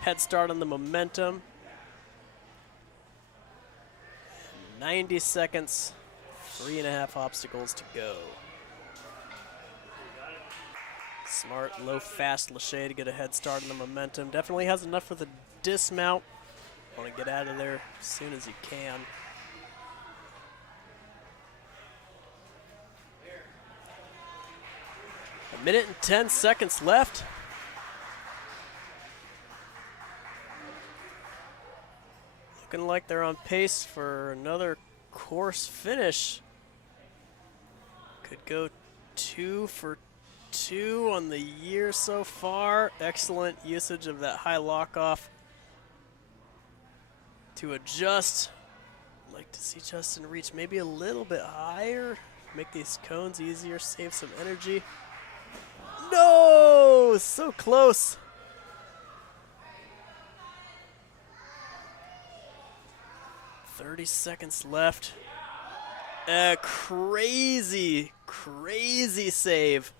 Head start on the momentum. 90 seconds, 3.5 obstacles to go. Smart, low, fast lache to get a head start on the momentum. Definitely has enough for the dismount. Want to get out of there as soon as you can. A minute and 10 seconds left. Looking like they're on pace for another course finish. Could go 2 for 2 on the year so far. Excellent usage of that high lock off to adjust. I'd like to see Justin reach maybe a little bit higher, make these cones easier, save some energy. No, so close. "30 seconds left. A crazy, crazy save.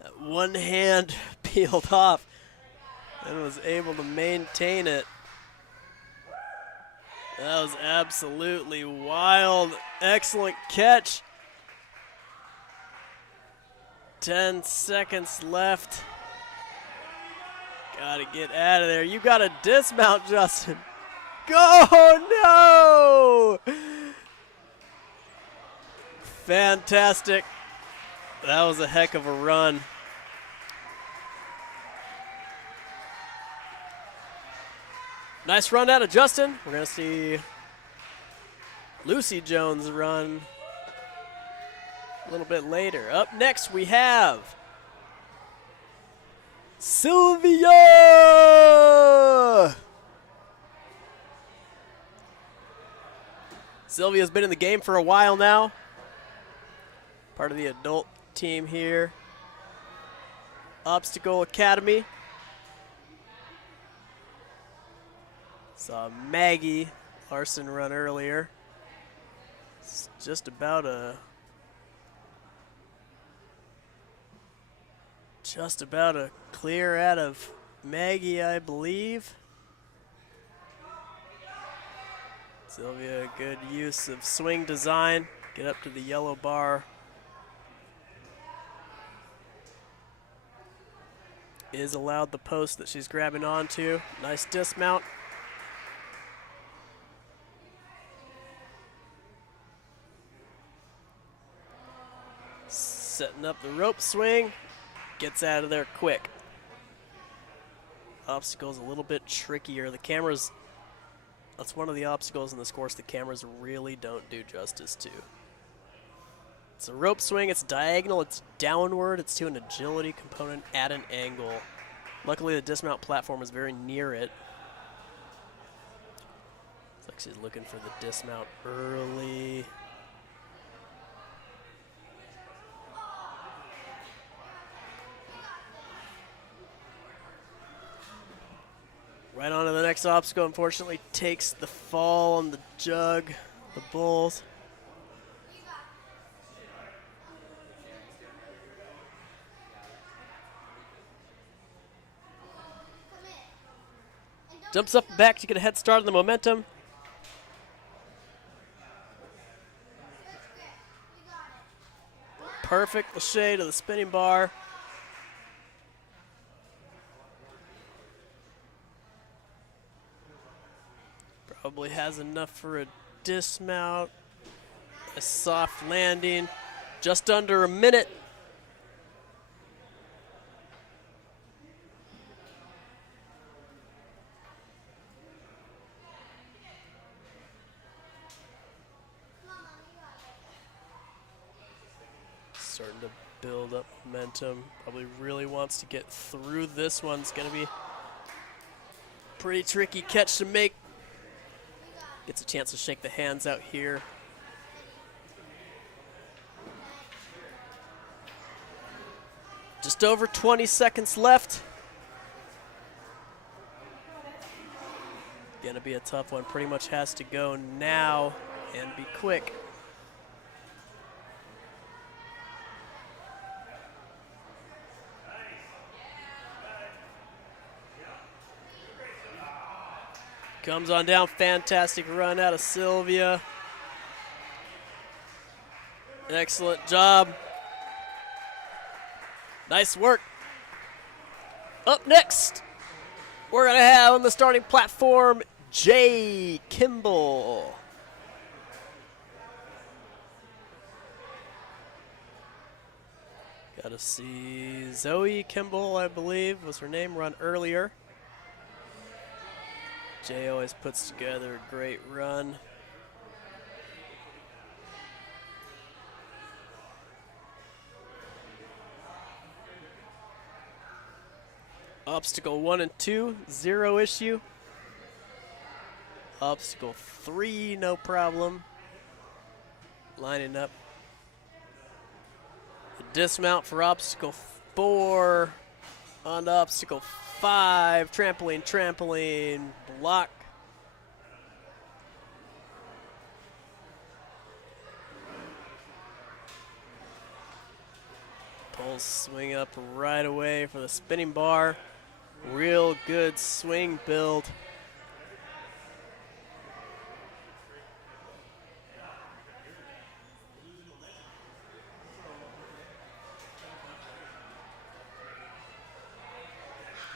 That one hand peeled off and was able to maintain it. That was absolutely wild. Excellent catch. 10 seconds left. Gotta get out of there. You gotta dismount, Justin. Go! No! Fantastic. That was a heck of a run. Nice run out of Justin. We're going to see Lucy Jones run a little bit later. Up next we have Sylvia! Sylvia's been in the game for a while now. Part of the adult team here. Obstacle Academy. Saw Maggie Larson run earlier. It's just about a clear out of Maggie, I believe. Sylvia, good use of swing design. Get up to the yellow bar. Is allowed the post that she's grabbing onto. Nice dismount. Setting up the rope swing. Gets out of there quick. Obstacle's a little bit trickier. The cameras, that's one of the obstacles in this course the cameras really don't do justice to. It's a rope swing, it's diagonal, it's downward, it's to an agility component at an angle. Luckily the dismount platform is very near it. Looks like she's looking for the dismount early. Right on to the next obstacle, unfortunately takes the fall on the jug, the bulls. Jumps up and back to get a head start on the momentum. Perfect lâché to the spinning bar. Probably has enough for a dismount. A soft landing. Just under a minute. Starting to build up momentum. Probably really wants to get through this one. It's going to be a pretty tricky catch to make. Gets a chance to shake the hands out here. Just over 20 seconds left. Gonna be a tough one. Pretty much has to go now and be quick. Comes on down, fantastic run out of Sylvia. Excellent job. Nice work. Up next, we're gonna have on the starting platform, Jay Kimble. Got to see Zoe Kimble, I believe, was her name, run earlier. Jay always puts together a great run. Obstacle 1 and 2, 0 issue. Obstacle 3, no problem. Lining up. The dismount for obstacle 4 on to obstacle 5. Trampoline, trampoline, block. Pulls swing up right away for the spinning bar. Real good swing build.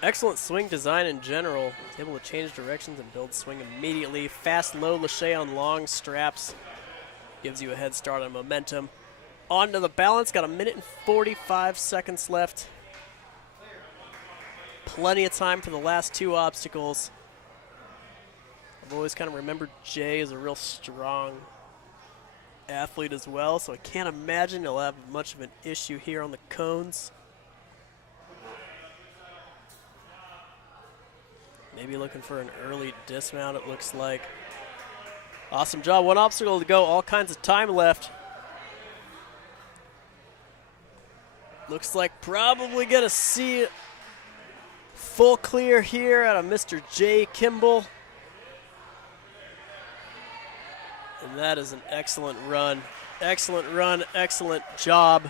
Excellent swing design in general. Able to change directions and build swing immediately. Fast low lâché on long straps. Gives you a head start on momentum. Onto the balance. Got 1 minute and 45 seconds left. Plenty of time for the last 2 obstacles. I've always kind of remembered Jay as a real strong athlete as well, so I can't imagine he'll have much of an issue here on the cones. Maybe looking for an early dismount, it looks like. Awesome job. 1 obstacle to go. All kinds of time left. Looks like probably going to see full clear here out of Mr. Jay Kimble. And that is an excellent run. Excellent run, excellent job.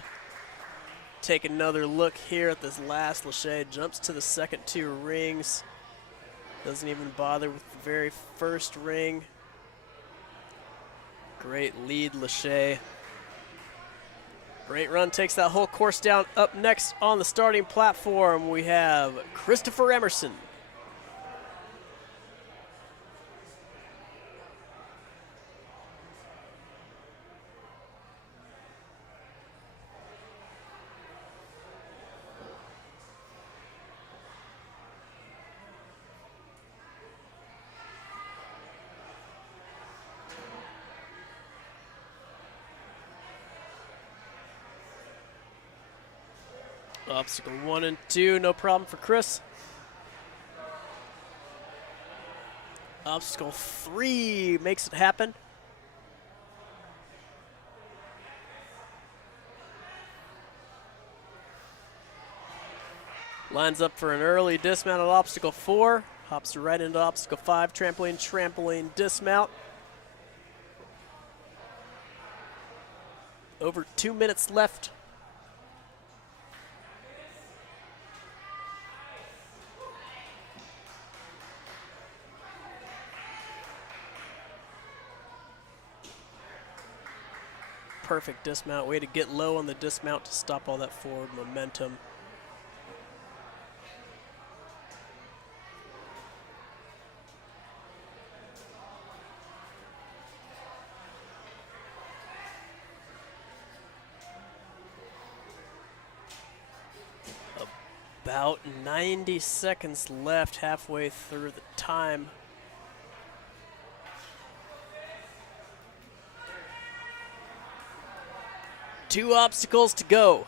Take another look here at this last lâché. Jumps to the second 2 rings. Doesn't even bother with the very first ring. Great lead lâché. Great run, takes that whole course down. Up next on the starting platform, we have Christopher Emerson. Obstacle 1 and 2, no problem for Chris. Obstacle 3 makes it happen. Lines up for an early dismount at obstacle 4. Hops right into obstacle 5, trampoline, trampoline, dismount. Over 2 minutes left. Perfect dismount. Way to get low on the dismount to stop all that forward momentum. About 90 seconds left, halfway through the time. Two obstacles to go.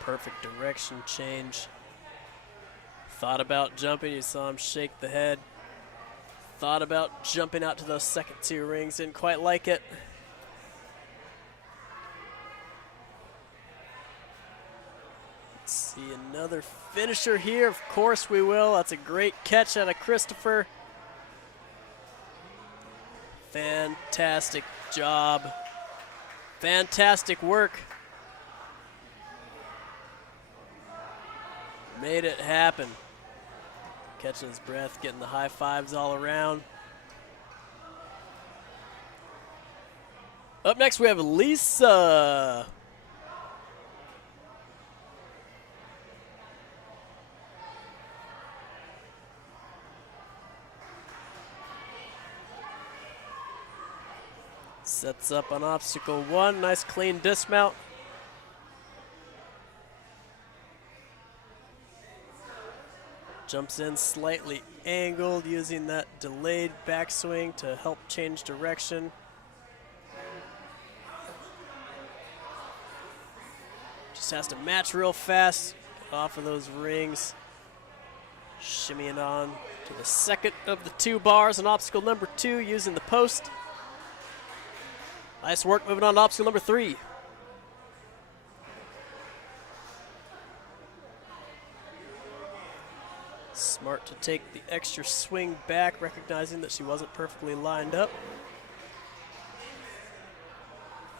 Perfect direction change. Thought about jumping, you saw him shake the head. Thought about jumping out to those second 2 rings, didn't quite like it. See another finisher here. Of course we will. That's a great catch out of Christopher. Fantastic job. Fantastic work. Made it happen. Catching his breath, getting the high fives all around. Up next we have Lisa. Sets up on obstacle 1. Nice clean dismount. Jumps in slightly angled, using that delayed backswing to help change direction. Just has to match real fast, get off of those rings. Shimmying on to the second of the 2 bars on obstacle number 2, using the post. Nice work moving on to obstacle number 3. Smart to take the extra swing back, recognizing that she wasn't perfectly lined up.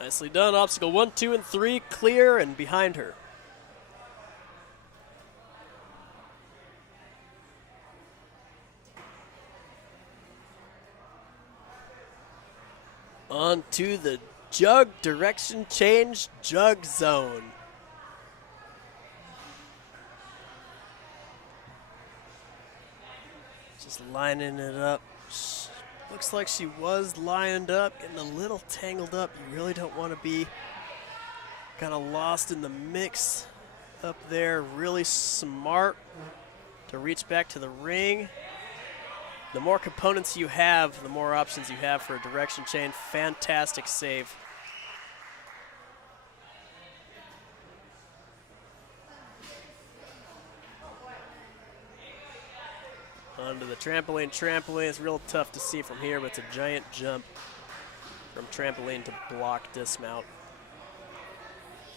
Nicely done. Obstacle 1, 2, and 3 clear and behind her. On to the jug direction change jug zone. Just lining it up. Looks like she was lined up, getting a little tangled up. You really don't want to be kind of lost in the mix up there. Really smart to reach back to the ring. The more components you have, the more options you have for a direction change. Fantastic save. Onto the trampoline. Trampoline is real tough to see from here, but it's a giant jump from trampoline to block dismount.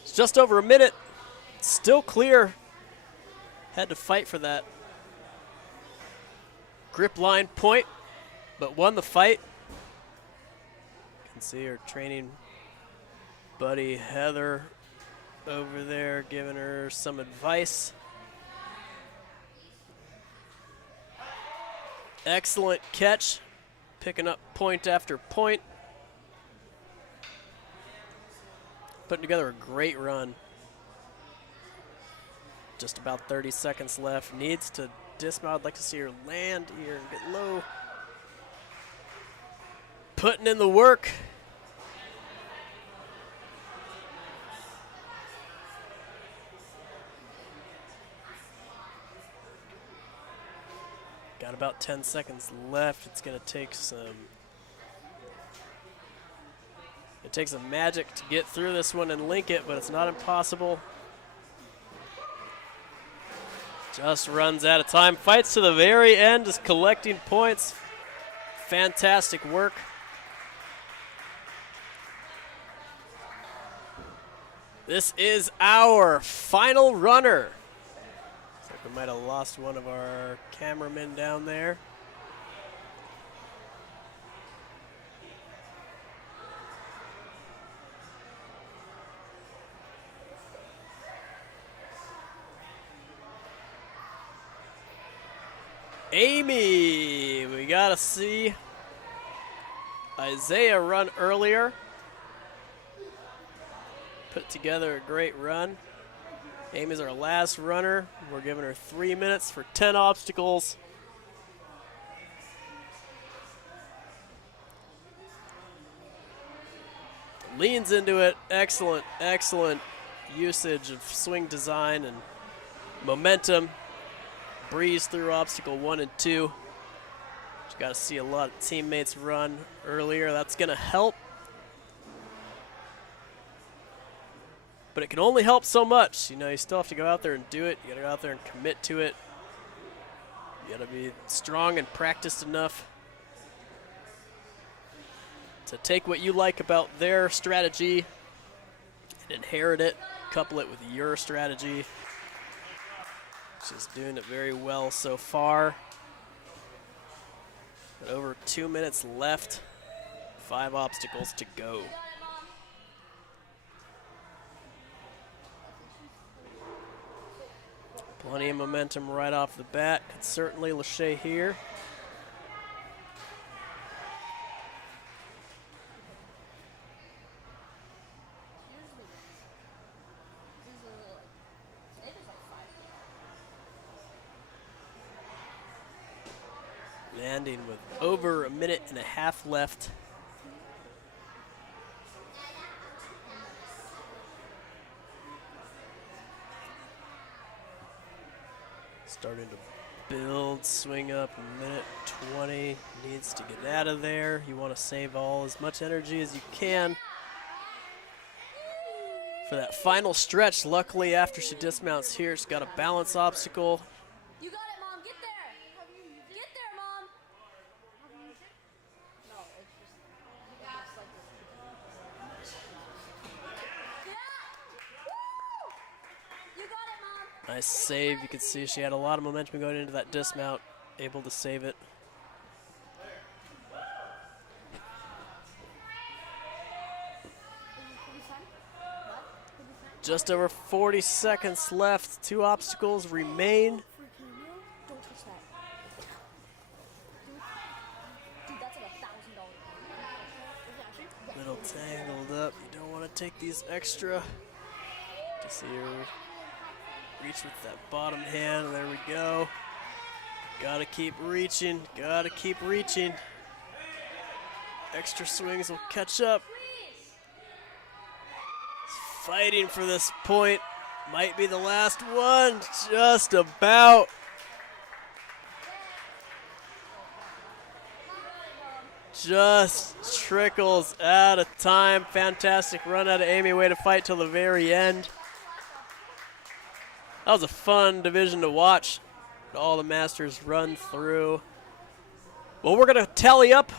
It's just over a minute. Still clear. Had to fight for that grip line point, but won the fight. You can see her training buddy Heather over there giving her some advice. Excellent catch, picking up point after point. Putting together a great run. Just about 30 seconds left. Needs to dismount. I'd like to see her land here and get low. Putting in the work. Got about 10 seconds left. It's going to take some magic to get through this one and link it, but it's not impossible. Just runs out of time. Fights to the very end, just collecting points. Fantastic work. This is our final runner. Looks like we might have lost one of our cameramen down there. Amy, we gotta see Isaiah run earlier. Put together a great run. Amy's our last runner. We're giving her 3 minutes for 10 obstacles. Leans into it. Excellent, excellent usage of swing design and momentum. Breeze through obstacle 1 and 2. You got to see a lot of teammates run earlier. That's going to help. But it can only help so much. You know, you still have to go out there and do it. You got to go out there and commit to it. You got to be strong and practiced enough to take what you like about their strategy and inherit it, couple it with your strategy. She's doing it very well so far. But over 2 minutes left, 5 obstacles to go. Plenty of momentum right off the bat. Could certainly Lachey here. Landing with over a minute and a half left. Starting to build, swing up, minute 20. Needs to get out of there. You want to save as much energy as you can for that final stretch. Luckily, after she dismounts here, she's got a balance obstacle. You got it, Mom. Get there. Get there, Mom. No, it's just like this. Yeah. Woo! You got it, Mom. Nice save. You can see she had a lot of momentum going into that dismount, able to save it. Just over 40 seconds left. 2 obstacles remain. Don't touch that. Dude, that's like $1,000. Little tangled up. You don't want to take these extra. Just see her reach with that bottom hand. There we go. Gotta keep reaching. Gotta keep reaching. Extra swings will catch up. Fighting for this point. Might be the last one. Just about. Just trickles out of time. Fantastic run out of Amy. Way to fight till the very end. That was a fun division to watch. All the masters run through. Well, we're going to tally up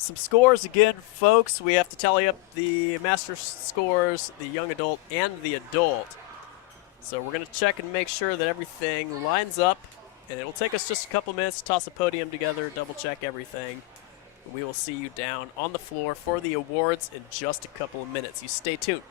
some scores again, folks. We have to tally up the master scores, the young adult, and the adult. So we're going to check and make sure that everything lines up. And it will take us just a couple minutes to toss a podium together, double check everything. We will see you down on the floor for the awards in just a couple of minutes. You stay tuned.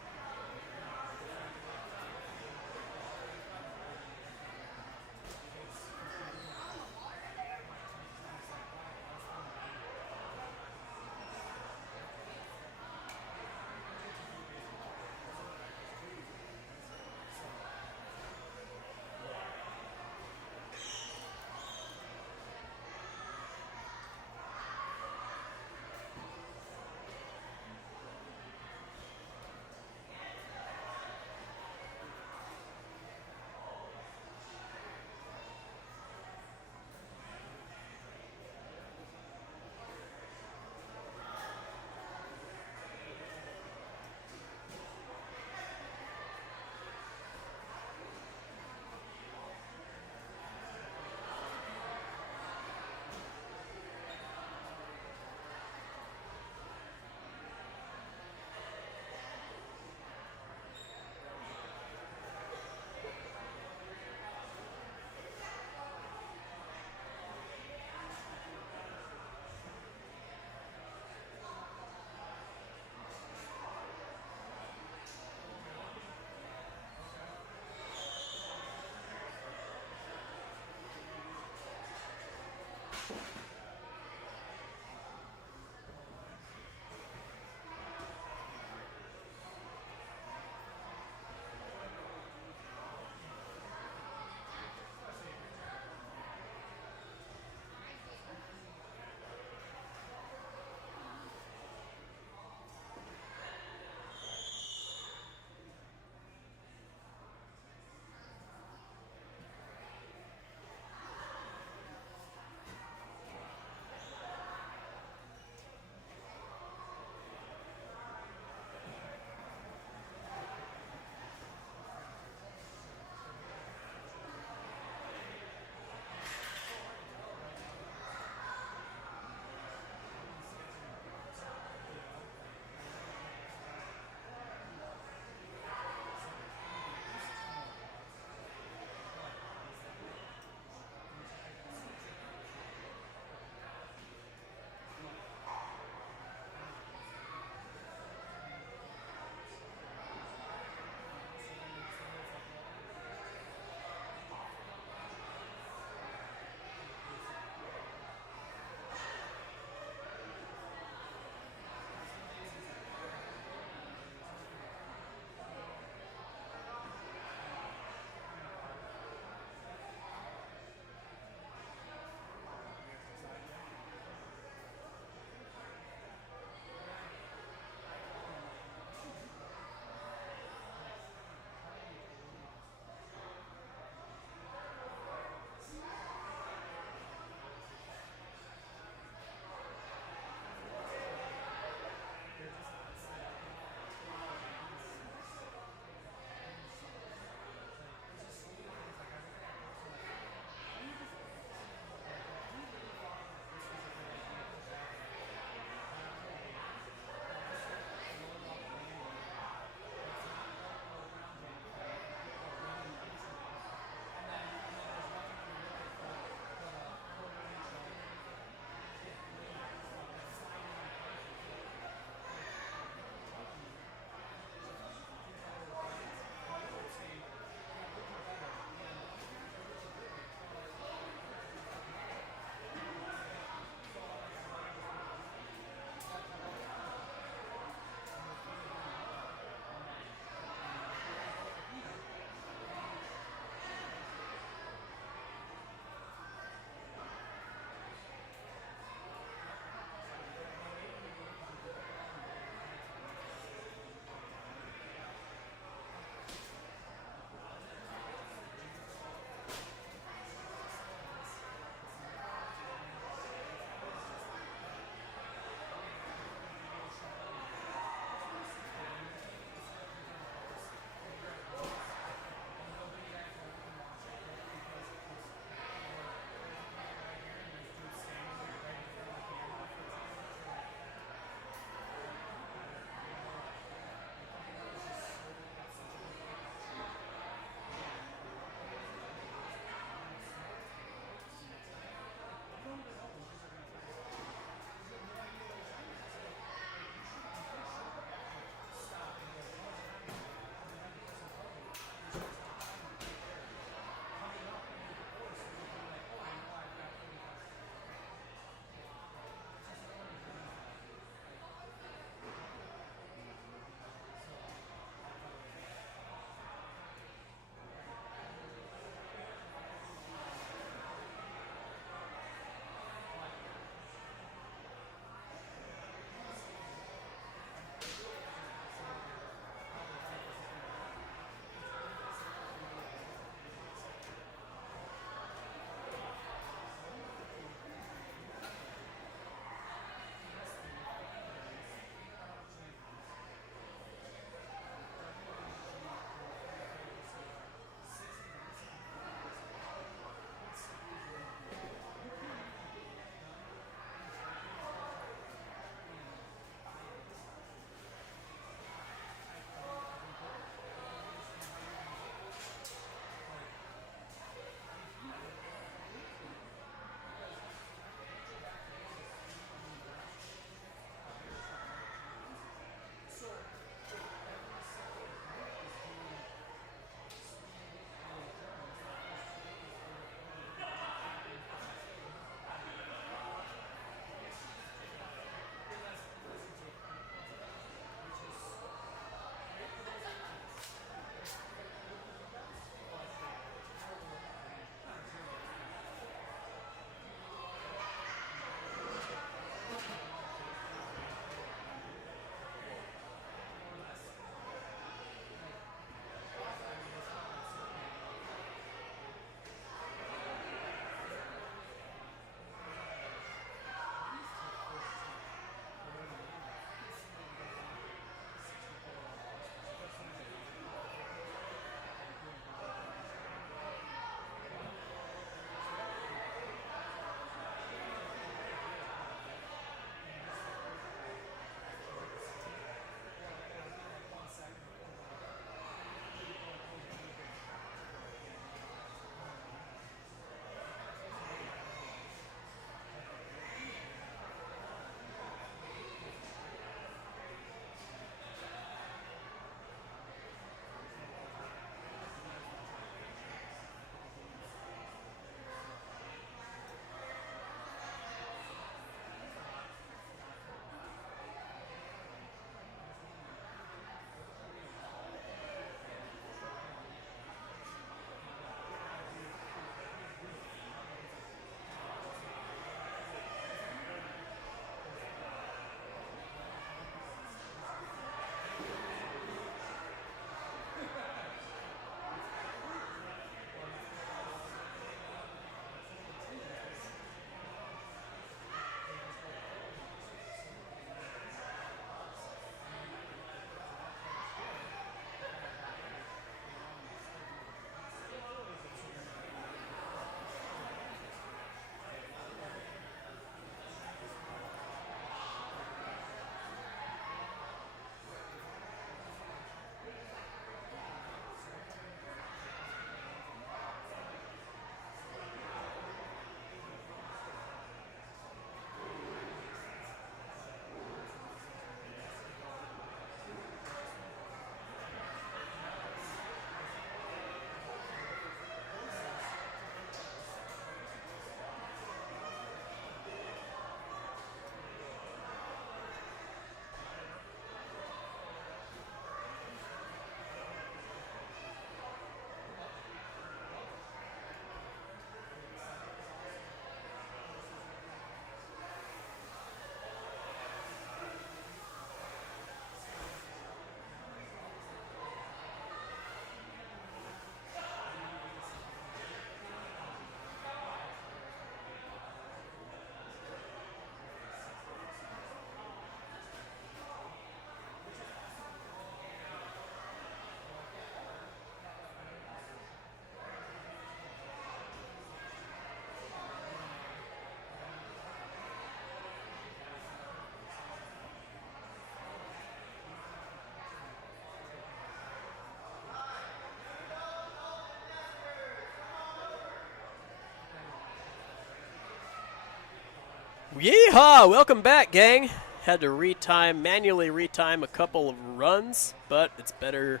Yeehaw! Welcome back, gang. Had to manually retime a couple of runs, but it's better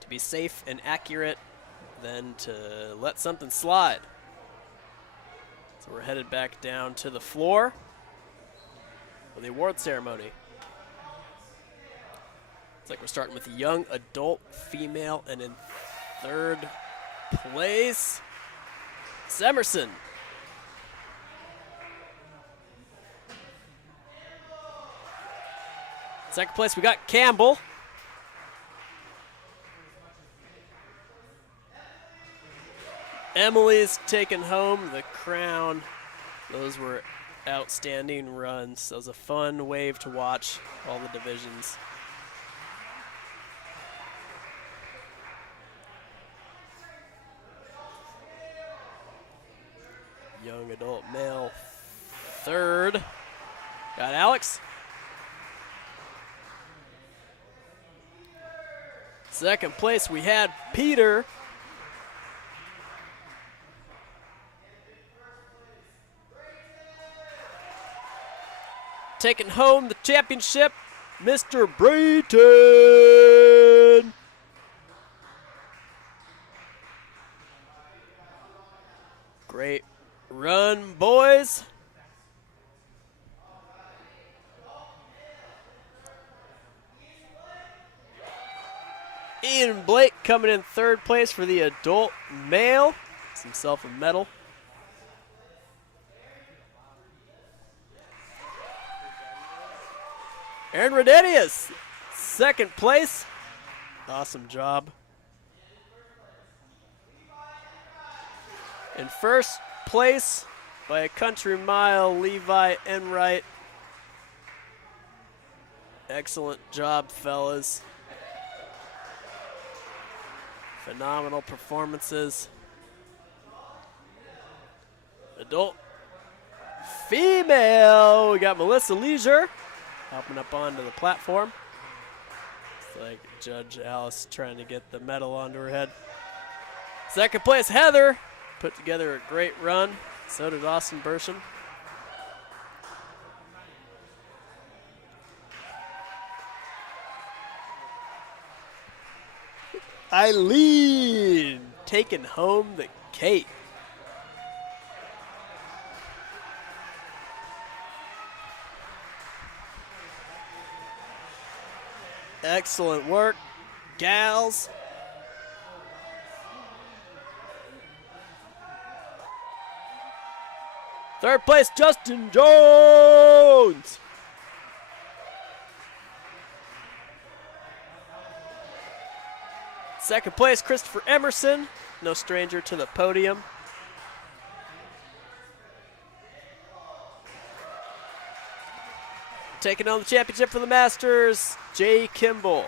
to be safe and accurate than to let something slide. So we're headed back down to the floor for the award ceremony. It's like we're starting with young adult female, and in third place, it's Emerson. Second place, we got Cambell. Emily's taking home the crown. Those were outstanding runs. That was a fun wave to watch, all the divisions. Young adult male, third. Got Alex. Second place, we had Peter. Taking home the championship, Mr. Brayton. Great run, boys. Ian Blake coming in third place for the adult male. Gets himself a medal. Aaron Redenius, second place. Awesome job. In first place by a country mile, Levi Enright. Excellent job, fellas. Phenomenal performances. Adult female, we got Malisa Lieser hopping up onto the platform. It's like Judge Alice trying to get the medal onto her head. Second place, Heather. Put together a great run. So did Austin Burshem. Ilene taking home the cake. Excellent work, gals. Third place, Justin Jones. Second place, Christopher Emerson, no stranger to the podium. Taking on the championship for the Masters, Jay Kimble.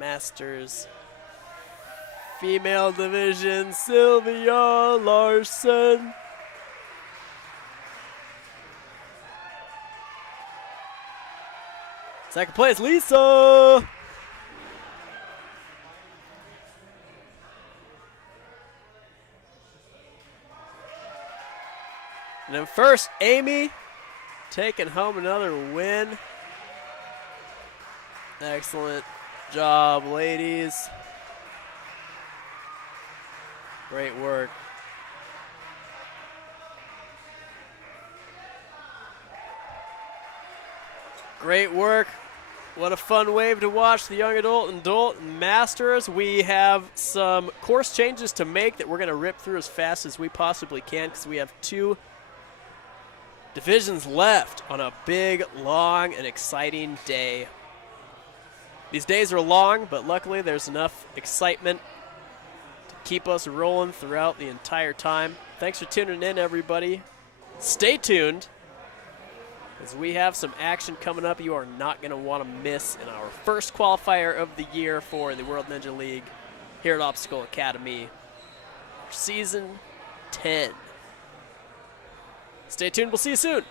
Masters female division, Sylvia Larson. Second place, Lisa. And then first, Amy taking home another win. Excellent job, ladies. Great work. Great work. What a fun wave to watch, the young adult and adult masters. We have some course changes to make that we're going to rip through as fast as we possibly can because we have 2 divisions left on a big, long, and exciting day. These days are long, but luckily there's enough excitement to keep us rolling throughout the entire time. Thanks for tuning in, everybody. Stay tuned, because we have some action coming up you are not going to want to miss in our first qualifier of the year for the World Ninja League here at Obstacle Academy, Season 10. Stay tuned. We'll see you soon.